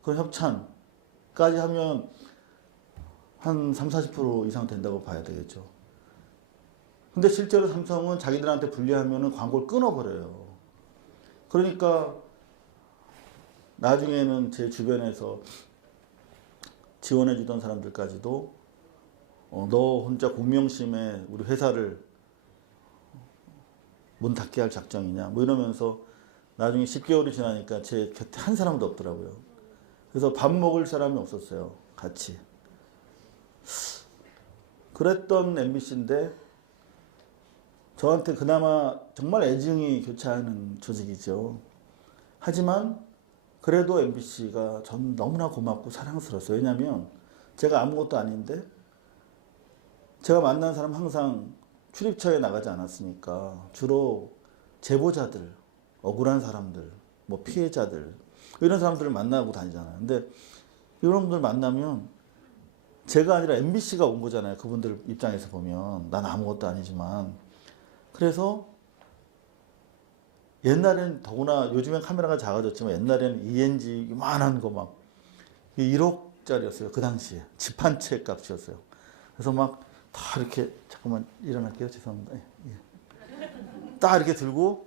그런 협찬까지 하면 한 30-40% 이상 된다고 봐야 되겠죠. 근데 실제로 삼성은 자기들한테 불리하면 광고를 끊어버려요. 그러니까 나중에는 제 주변에서 지원해주던 사람들까지도 너 혼자 공명심에 우리 회사를 문 닫게 할 작정이냐 뭐 이러면서 나중에 10개월이 지나니까 제 곁에 한 사람도 없더라고요. 그래서 밥 먹을 사람이 없었어요. 같이. 그랬던 MBC인데 저한테 그나마 정말 애증이 교차하는 조직이죠. 하지만 그래도 MBC가 전 너무나 고맙고 사랑스러웠어요. 왜냐하면 제가 아무것도 아닌데 제가 만난 사람 항상 출입처에 나가지 않았으니까 주로 제보자들, 억울한 사람들, 뭐 피해자들 이런 사람들을 만나고 다니잖아요. 근데 이런 분들 만나면 제가 아니라 MBC가 온 거잖아요. 그분들 입장에서 보면 난 아무것도 아니지만 그래서 옛날엔 더구나 요즘엔 카메라가 작아졌지만 옛날에는 ENG 이만한 거 막 1억짜리였어요. 그 당시에 집 한 채 값이었어요. 그래서 막 다 이렇게 잠깐만 일어날게요. 죄송합니다. 예. 딱 이렇게 들고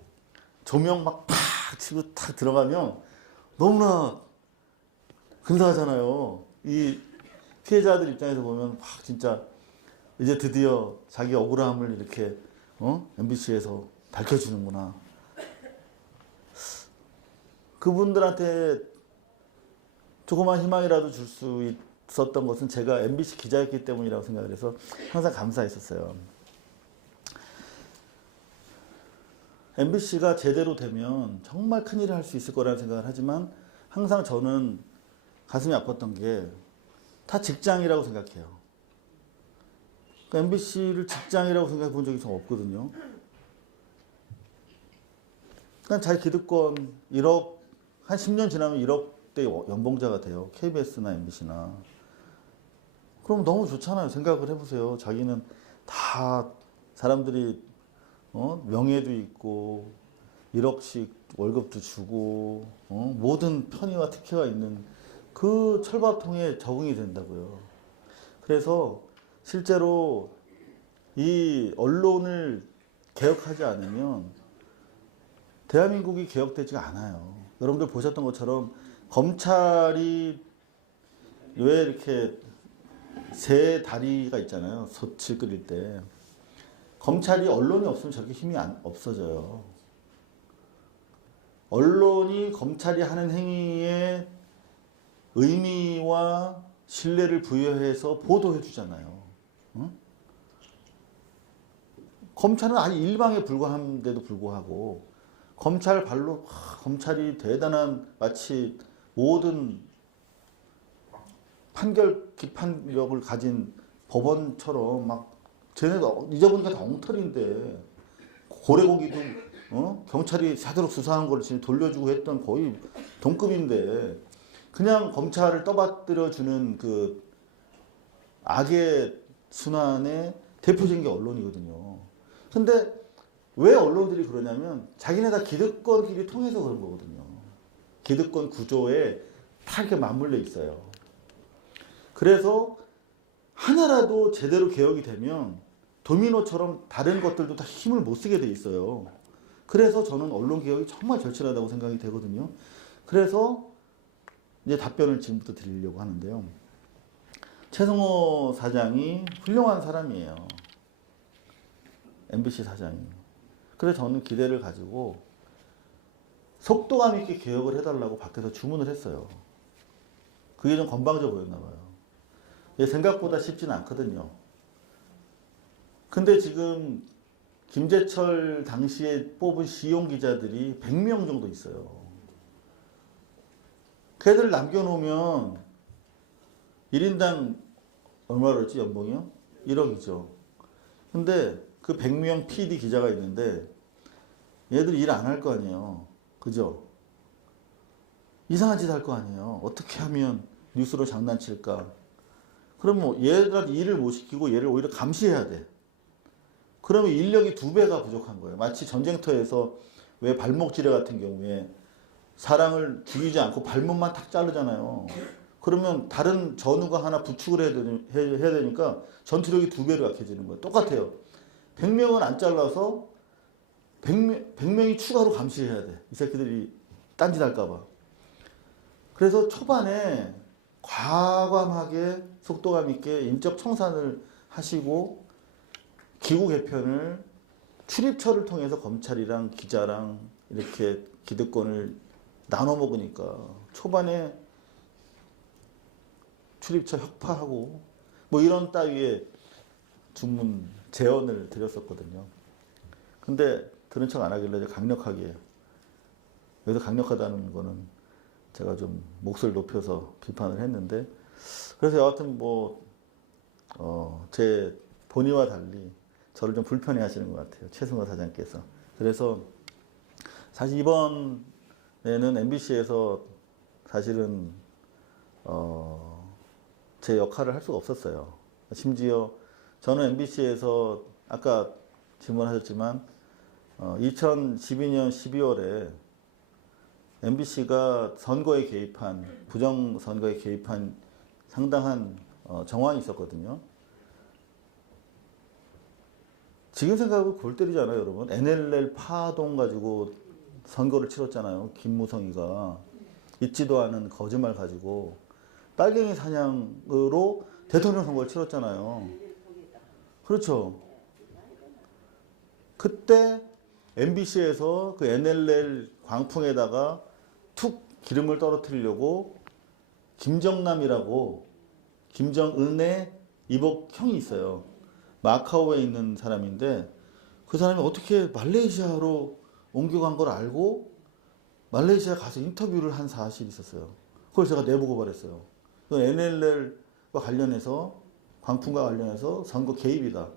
조명 막 팍 치고 딱 들어가면 너무나 근사하잖아요. 이 피해자들 입장에서 보면 막 진짜 이제 드디어 자기 억울함을 이렇게 MBC에서 밝혀주는구나. 그분들한테 조그만 희망이라도 줄 수 있었던 것은 제가 MBC 기자였기 때문이라고 생각을 해서 항상 감사했었어요. MBC가 제대로 되면 정말 큰일을 할 수 있을 거라는 생각을 하지만 항상 저는 가슴이 아팠던 게 다 직장이라고 생각해요. 그러니까 MBC를 직장이라고 생각해 본 적이 좀 없거든요. 그냥 잘 기득권 1억, 한 10년 지나면 1억대 연봉자가 돼요. KBS나 MBC나. 그럼 너무 좋잖아요. 생각을 해보세요. 자기는 다 사람들이 명예도 있고 1억씩 월급도 주고 모든 편의와 특혜가 있는 그 철밥통에 적응이 된다고요. 그래서 실제로 이 언론을 개혁하지 않으면 대한민국이 개혁되지가 않아요. 여러분들 보셨던 것처럼 검찰이 왜 이렇게 세 다리가 있잖아요. 솥을 끓일 때. 검찰이 언론이 없으면 저렇게 힘이 없어져요. 언론이 검찰이 하는 행위에 의미와 신뢰를 부여해서 보도해 주잖아요. 응? 검찰은 아주 일방에 불과한데도 불구하고 검찰 발로 검찰이 대단한 마치 모든 판결 기판력을 가진 법원처럼 막 쟤네도 잊어보니까 다 엉터리인데 고래고기도 경찰이 새도록 수사한 걸 지금 돌려주고 했던 거의 동급인데 그냥 검찰을 떠받들여주는 그 악의 순환의 대표적인 게 언론이거든요. 근데 왜 언론들이 그러냐면 자기네 다 기득권끼리 통해서 그런 거거든요. 기득권 구조에 다 이렇게 맞물려 있어요. 그래서 하나라도 제대로 개혁이 되면 도미노처럼 다른 것들도 다 힘을 못 쓰게 돼 있어요. 그래서 저는 언론 개혁이 정말 절실하다고 생각이 되거든요. 그래서 이제 답변을 지금부터 드리려고 하는데요. 최승호 사장이 훌륭한 사람이에요. MBC 사장이. 그래서 저는 기대를 가지고 속도감 있게 개혁을 해달라고 밖에서 주문을 했어요. 그게 좀 건방져 보였나 봐요. 생각보다 쉽지는 않거든요. 근데 지금 김재철 당시에 뽑은 시용 기자들이 100명 정도 있어요. 걔들 남겨놓으면 1인당 얼마였지 연봉이요? 1억이죠. 근데 그 100명 PD 기자가 있는데 얘들이 일 안 할 거 아니에요. 그죠? 이상한 짓 할 거 아니에요. 어떻게 하면 뉴스로 장난칠까? 그럼 뭐 얘들한테 일을 못 시키고 얘를 오히려 감시해야 돼. 그러면 인력이 2배가 부족한 거예요. 마치 전쟁터에서 왜 발목지뢰 같은 경우에 사람을 죽이지 않고 발목만 탁 자르잖아요. 그러면 다른 전우가 하나 부축을 해야 되니까 전투력이 2배로 약해지는 거예요. 똑같아요. 100명은 안 잘라서 100명이 추가로 감시해야 돼. 이 새끼들이 딴짓 할까봐. 그래서 초반에 과감하게 속도감 있게 인적 청산을 하시고 기구 개편을 출입처를 통해서 검찰이랑 기자랑 이렇게 기득권을 나눠 먹으니까 초반에 출입처 혁파하고 뭐 이런 따위의 주문 제언을 드렸었거든요. 근데 들은 척 안 하길래 강력하게, 여기서 강력하다는 거는 제가 좀 목소리를 높여서 비판을 했는데, 그래서 여하튼 뭐 제 본의와 달리 저를 좀 불편해 하시는 것 같아요. 최승호 사장께서. 그래서 사실 이번에는 MBC에서 사실은 제 역할을 할 수가 없었어요. 심지어 저는 MBC에서 아까 질문하셨지만 2012년 12월에 MBC가 선거에 개입한, 부정선거에 개입한 상당한 정황이 있었거든요. 지금 생각하면 골 때리잖아요, 여러분. NLL 파동 가지고 선거를 치렀잖아요. 김무성이가 있지도 않은 거짓말 가지고 빨갱이 사냥으로 대통령 선거를 치렀잖아요. 그렇죠. 그때 MBC에서 그 NLL 광풍에다가 툭 기름을 떨어뜨리려고 김정남이라고, 김정은의 이복 형이 있어요. 마카오에 있는 사람인데 그 사람이 어떻게 말레이시아로 옮겨간 걸 알고 말레이시아 가서 인터뷰를 한 사실이 있었어요. 그걸 제가 내부 고발했어요. NLL과 관련해서, 광풍과 관련해서 선거 개입이다.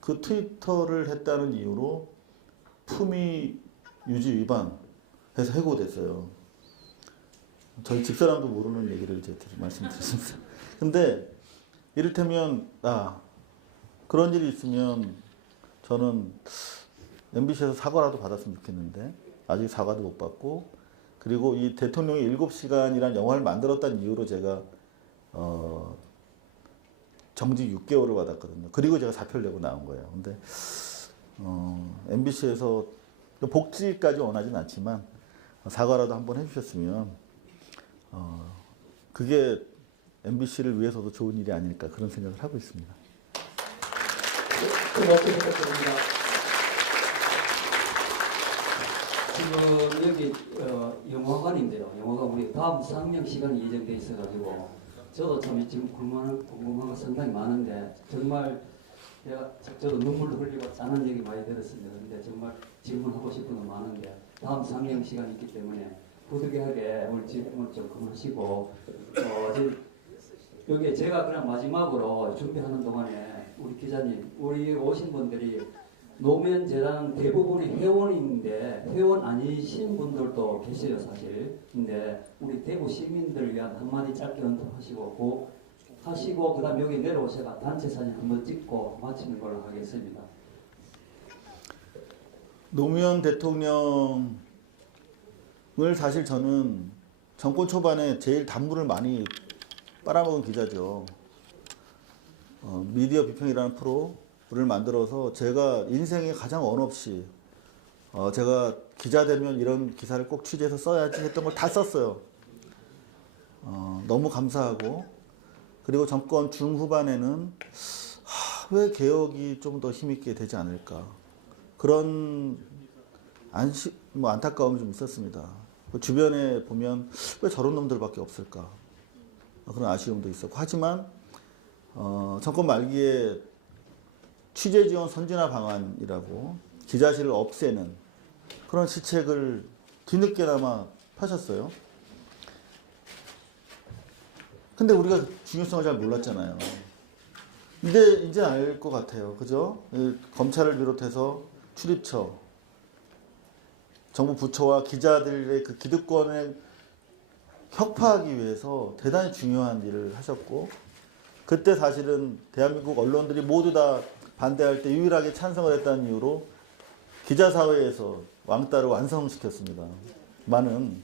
그 트위터를 했다는 이유로 품위 유지 위반해서 해고됐어요. 저희 집사람도 모르는 얘기를 제가 말씀드렸습니다. 근데 이를테면 그런 일이 있으면 저는 MBC에서 사과라도 받았으면 좋겠는데 아직 사과도 못 받고, 그리고 이 대통령이 7시간이라는 영화를 만들었다는 이유로 제가 정직 6개월을 받았거든요. 그리고 제가 사표를 내고 나온 거예요. 근데 MBC에서 복지까지 원하진 않지만 사과라도 한번 해주셨으면 그게 MBC를 위해서도 좋은 일이 아닐까, 그런 생각을 하고 있습니다. 그 말씀 부탁드립니다. 지금 여기 영화관인데요. 영화관 우리 다음 상영 시간이 예정돼 있어가지고 저도 참 지금 궁금한 거 상당히 많은데, 정말 저도 눈물도 흘리고 짠한 얘기 많이 들었습니다. 근데 정말 질문하고 싶은 거 많은데 다음 상영 시간이 있기 때문에 부득이하게 오늘 질문을 좀 그만하시고 지금 여기 제가 그냥 마지막으로 준비하는 동안에 우리 기자님, 우리 오신 분들이 노무현재단 대부분이 회원인데 회원 아니신 분들도 계세요 사실. 근데 우리 대구 시민들을 위한 한마디 짧게 언급하시고 그다음 여기 내려오셔가 단체 사진 한번 찍고 마치는 걸로 하겠습니다. 노무현 대통령을 사실 저는 정권 초반에 제일 단물을 많이 빨아먹은 기자죠. 미디어 비평이라는 프로를 만들어서 제가 인생에 가장 원 없이 제가 기자 되면 이런 기사를 꼭 취재해서 써야지 했던 걸 다 썼어요. 너무 감사하고, 그리고 정권 중후반에는 왜 개혁이 좀 더 힘있게 되지 않을까, 그런 안타까움이 좀 있었습니다. 주변에 보면 왜 저런 놈들밖에 없을까, 그런 아쉬움도 있었고. 하지만 정권 말기에 취재지원 선진화 방안이라고 기자실을 없애는 그런 시책을 뒤늦게나마 펴셨어요. 근데 우리가 그 중요성을 잘 몰랐잖아요. 이제 알 것 같아요. 그죠? 검찰을 비롯해서 출입처, 정부 부처와 기자들의 그 기득권을 혁파하기 위해서 대단히 중요한 일을 하셨고, 그때 사실은 대한민국 언론들이 모두 다 반대할 때 유일하게 찬성을 했다는 이유로 기자사회에서 왕따를 완성시켰습니다. 많은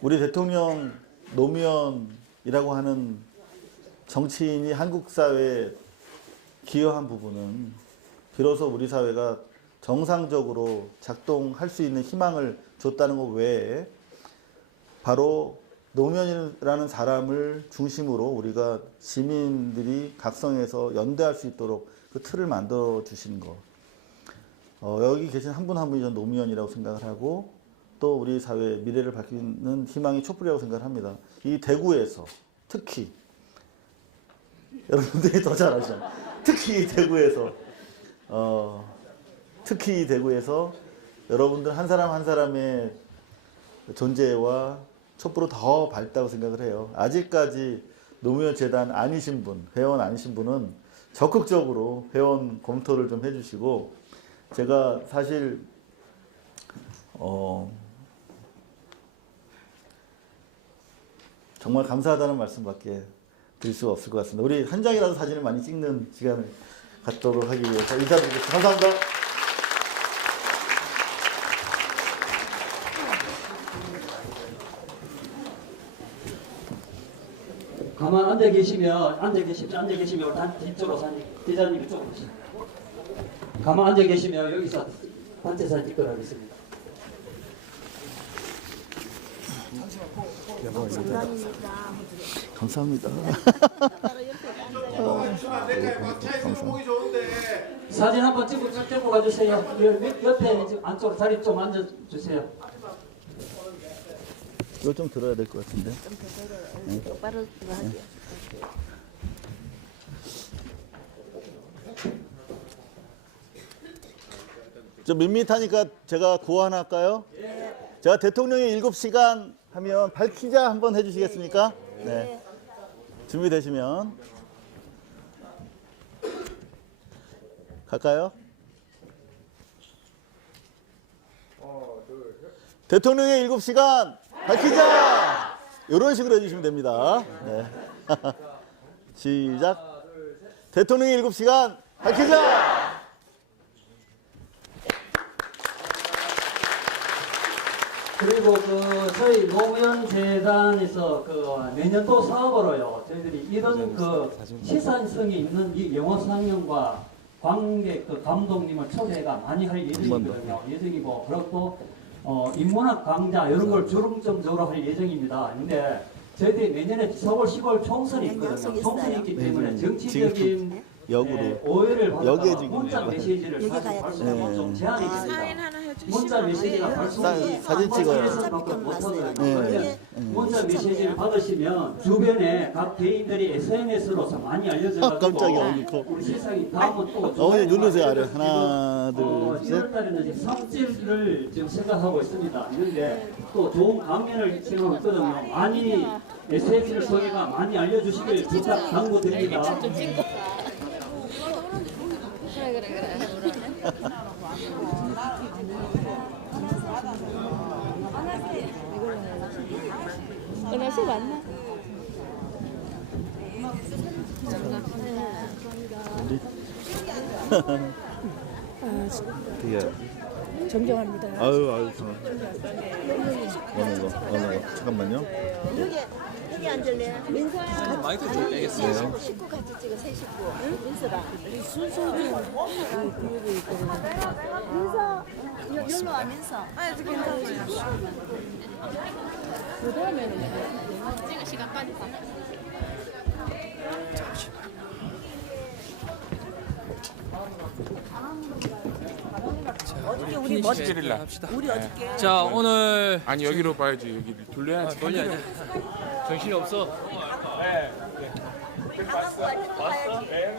우리 대통령 노무현이라고 하는 정치인이 한국 사회에 기여한 부분은 비로소 우리 사회가 정상적으로 작동할 수 있는 희망을 줬다는 것 외에 바로 노무현이라는 사람을 중심으로 우리가 시민들이 각성해서 연대할 수 있도록 그 틀을 만들어 주신 것. 여기 계신 한 분 한 분이 전 노무현이라고 생각을 하고, 또 우리 사회의 미래를 밝히는 희망의 촛불이라고 생각을 합니다. 이 대구에서 특히 여러분들이 더 잘 아시죠. 특히 대구에서 여러분들 한 사람 한 사람의 존재와 촛불은 더 밝다고 생각을 해요. 아직까지 노무현 재단 아니신 분, 회원 아니신 분은 적극적으로 회원 검토를 좀 해주시고, 제가 사실 정말 감사하다는 말씀밖에 드릴 수가 없을 것 같습니다. 우리 한 장이라도 사진을 많이 찍는 시간을 갖도록 하기 위해서 인사드리겠습니다. 감사합니다. 가만 앉아 계시면 단 뒤쪽으로 사진, 기자님 이쪽으로 오시죠. 가만 앉아 계시면 여기서 단체 사진 찍도록 하겠습니다. 감사합니다. 사진 한번 찍고 가주세요. 옆에 안쪽 자리 좀 앉아주세요. 이거 좀 들어야 될 것 같은데. 똑바로 하죠. 좀 밋밋하니까 제가 구호 하나 할까요? 제가 대통령의 7시간 하면 밝히자 한번 해주시겠습니까? 네. 준비되시면 갈까요? 대통령의 7시간 밝히자! 이런 식으로 해주시면 됩니다. 네. 시작. 대통령의 7시간 밝히자! 그리고 저희 노무현 재단에서 내년도 사업으로요, 저희들이 이런 시사성이 있는 이 영어 상영과 관객 감독님을 초대가 많이 할 예정이거든요. 예정이고, 그렇고 인문학 강좌 이런 걸 중점적으로 할 예정입니다. 근데 저희들이 내년에 서울 시골 총선이 있거든요. 총선이 있기 때문에 정치적인 역으로 오해를 받아서 지금 문자 메시지를 사실 발송하면 좀 제한이 됩니다. 문자 메시지가 발송이 사진 찍어요. 문자 메시지를 받으시면 주변에 각 개인들이 SNS로서 많이 알려져가지고 깜짝이야. 우리 세상이 다음은 또 어머니 누르세요. 아래 하나 둘 셋. 1월달에는 지금 3집을 지금 생각하고 있습니다. 그런데 또 좋은 강연을 생각하고 있거든요. 많이 SNS를 통해가 많이 알려주시길 부탁 당부드립니다. 그래. 은하씨 맞나? 되게 정정합니다. 아유 어느 거 잠깐만요. 여기 앉을래? 민서야. 마이크 좀 빼겠어요. 식구 같이 찍어, 세 식구. 응? 민서랑. 순서 좀. 민서. 여기로 와, 민서. 아, 여기 괜찮아요. 그 다음에는 찍을 시간까지 봐. 어저께 우리 멋지게 합시다. 우리 어저께. 자 오늘 아니 여기로 봐야지 여기를 돌려야지. 돌려야지. 정신이 없어. 강화구 할때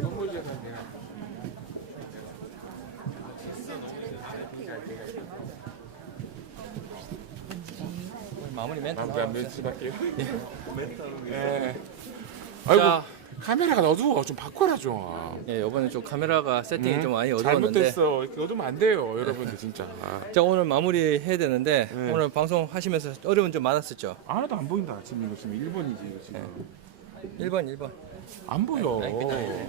또 가야지. 마무리 멘트. 멘트 할게요. 예. 아이고 자. 카메라가 어두워. 좀 바꿔라 좀. 예, 이번에 좀 카메라가 세팅이 좀 많이 어두웠는데. 잘못됐어. 이렇게 어두우면 안 돼요, 여러분들 진짜. 자 오늘 마무리 해야 되는데 네. 오늘 방송 하시면서 어려운 점 많았었죠. 하나도 안 보인다. 지금 이거 지금 1번이지 이거 지금. 1번. 안 보여. 아니, 그냥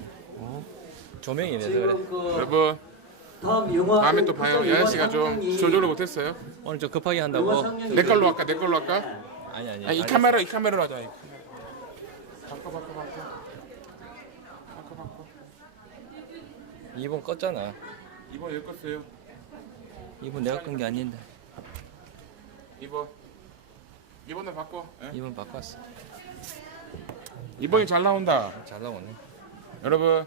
조명이라서 그래. 지금 그 여러분 다음 영화 다음에 또 봐요. 예나 씨가 좀 조절을 못했어요. 오늘 좀 급하게 영화 한다고. 상영이 내 걸로 할까? 내 걸로 할까? 아니. 아니, 이 카메라로 하자. 이 카메라. 바꿔. 2번 껐잖아. 이번 여기 껐어요. 2번 내가 끈 게 아닌데. 이번에 바꿔. 예? 2번 바꿨어. 이번이 잘 나온다. 잘 나오네. 여러분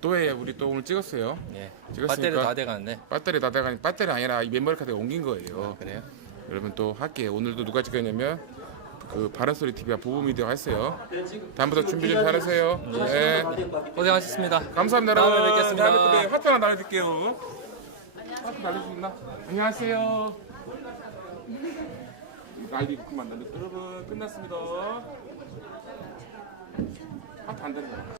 또해 우리 또 오늘 찍었어요. 예. 찍었으니까. 배터리 다 돼가는데. 배터리 다 돼가니 배터리 아니라 이 메모리 카드에 옮긴 거예요. 그래요? 여러분 또 할게요. 오늘도 누가 찍었냐면 그 바른소리 TV와 부부미디어가 했어요. 다음부터 준비 좀 잘하세요. 네. 고생하셨습니다. 감사합니다. 다음에 여러분. 뵙겠습니다. 다음에 또 봬요. 하트 하나 날려드릴게요. 하트 날릴 수 있나? 안녕하세요. 아이디 그만 날려. 여러분 끝났습니다. 하트 안 되는 거야.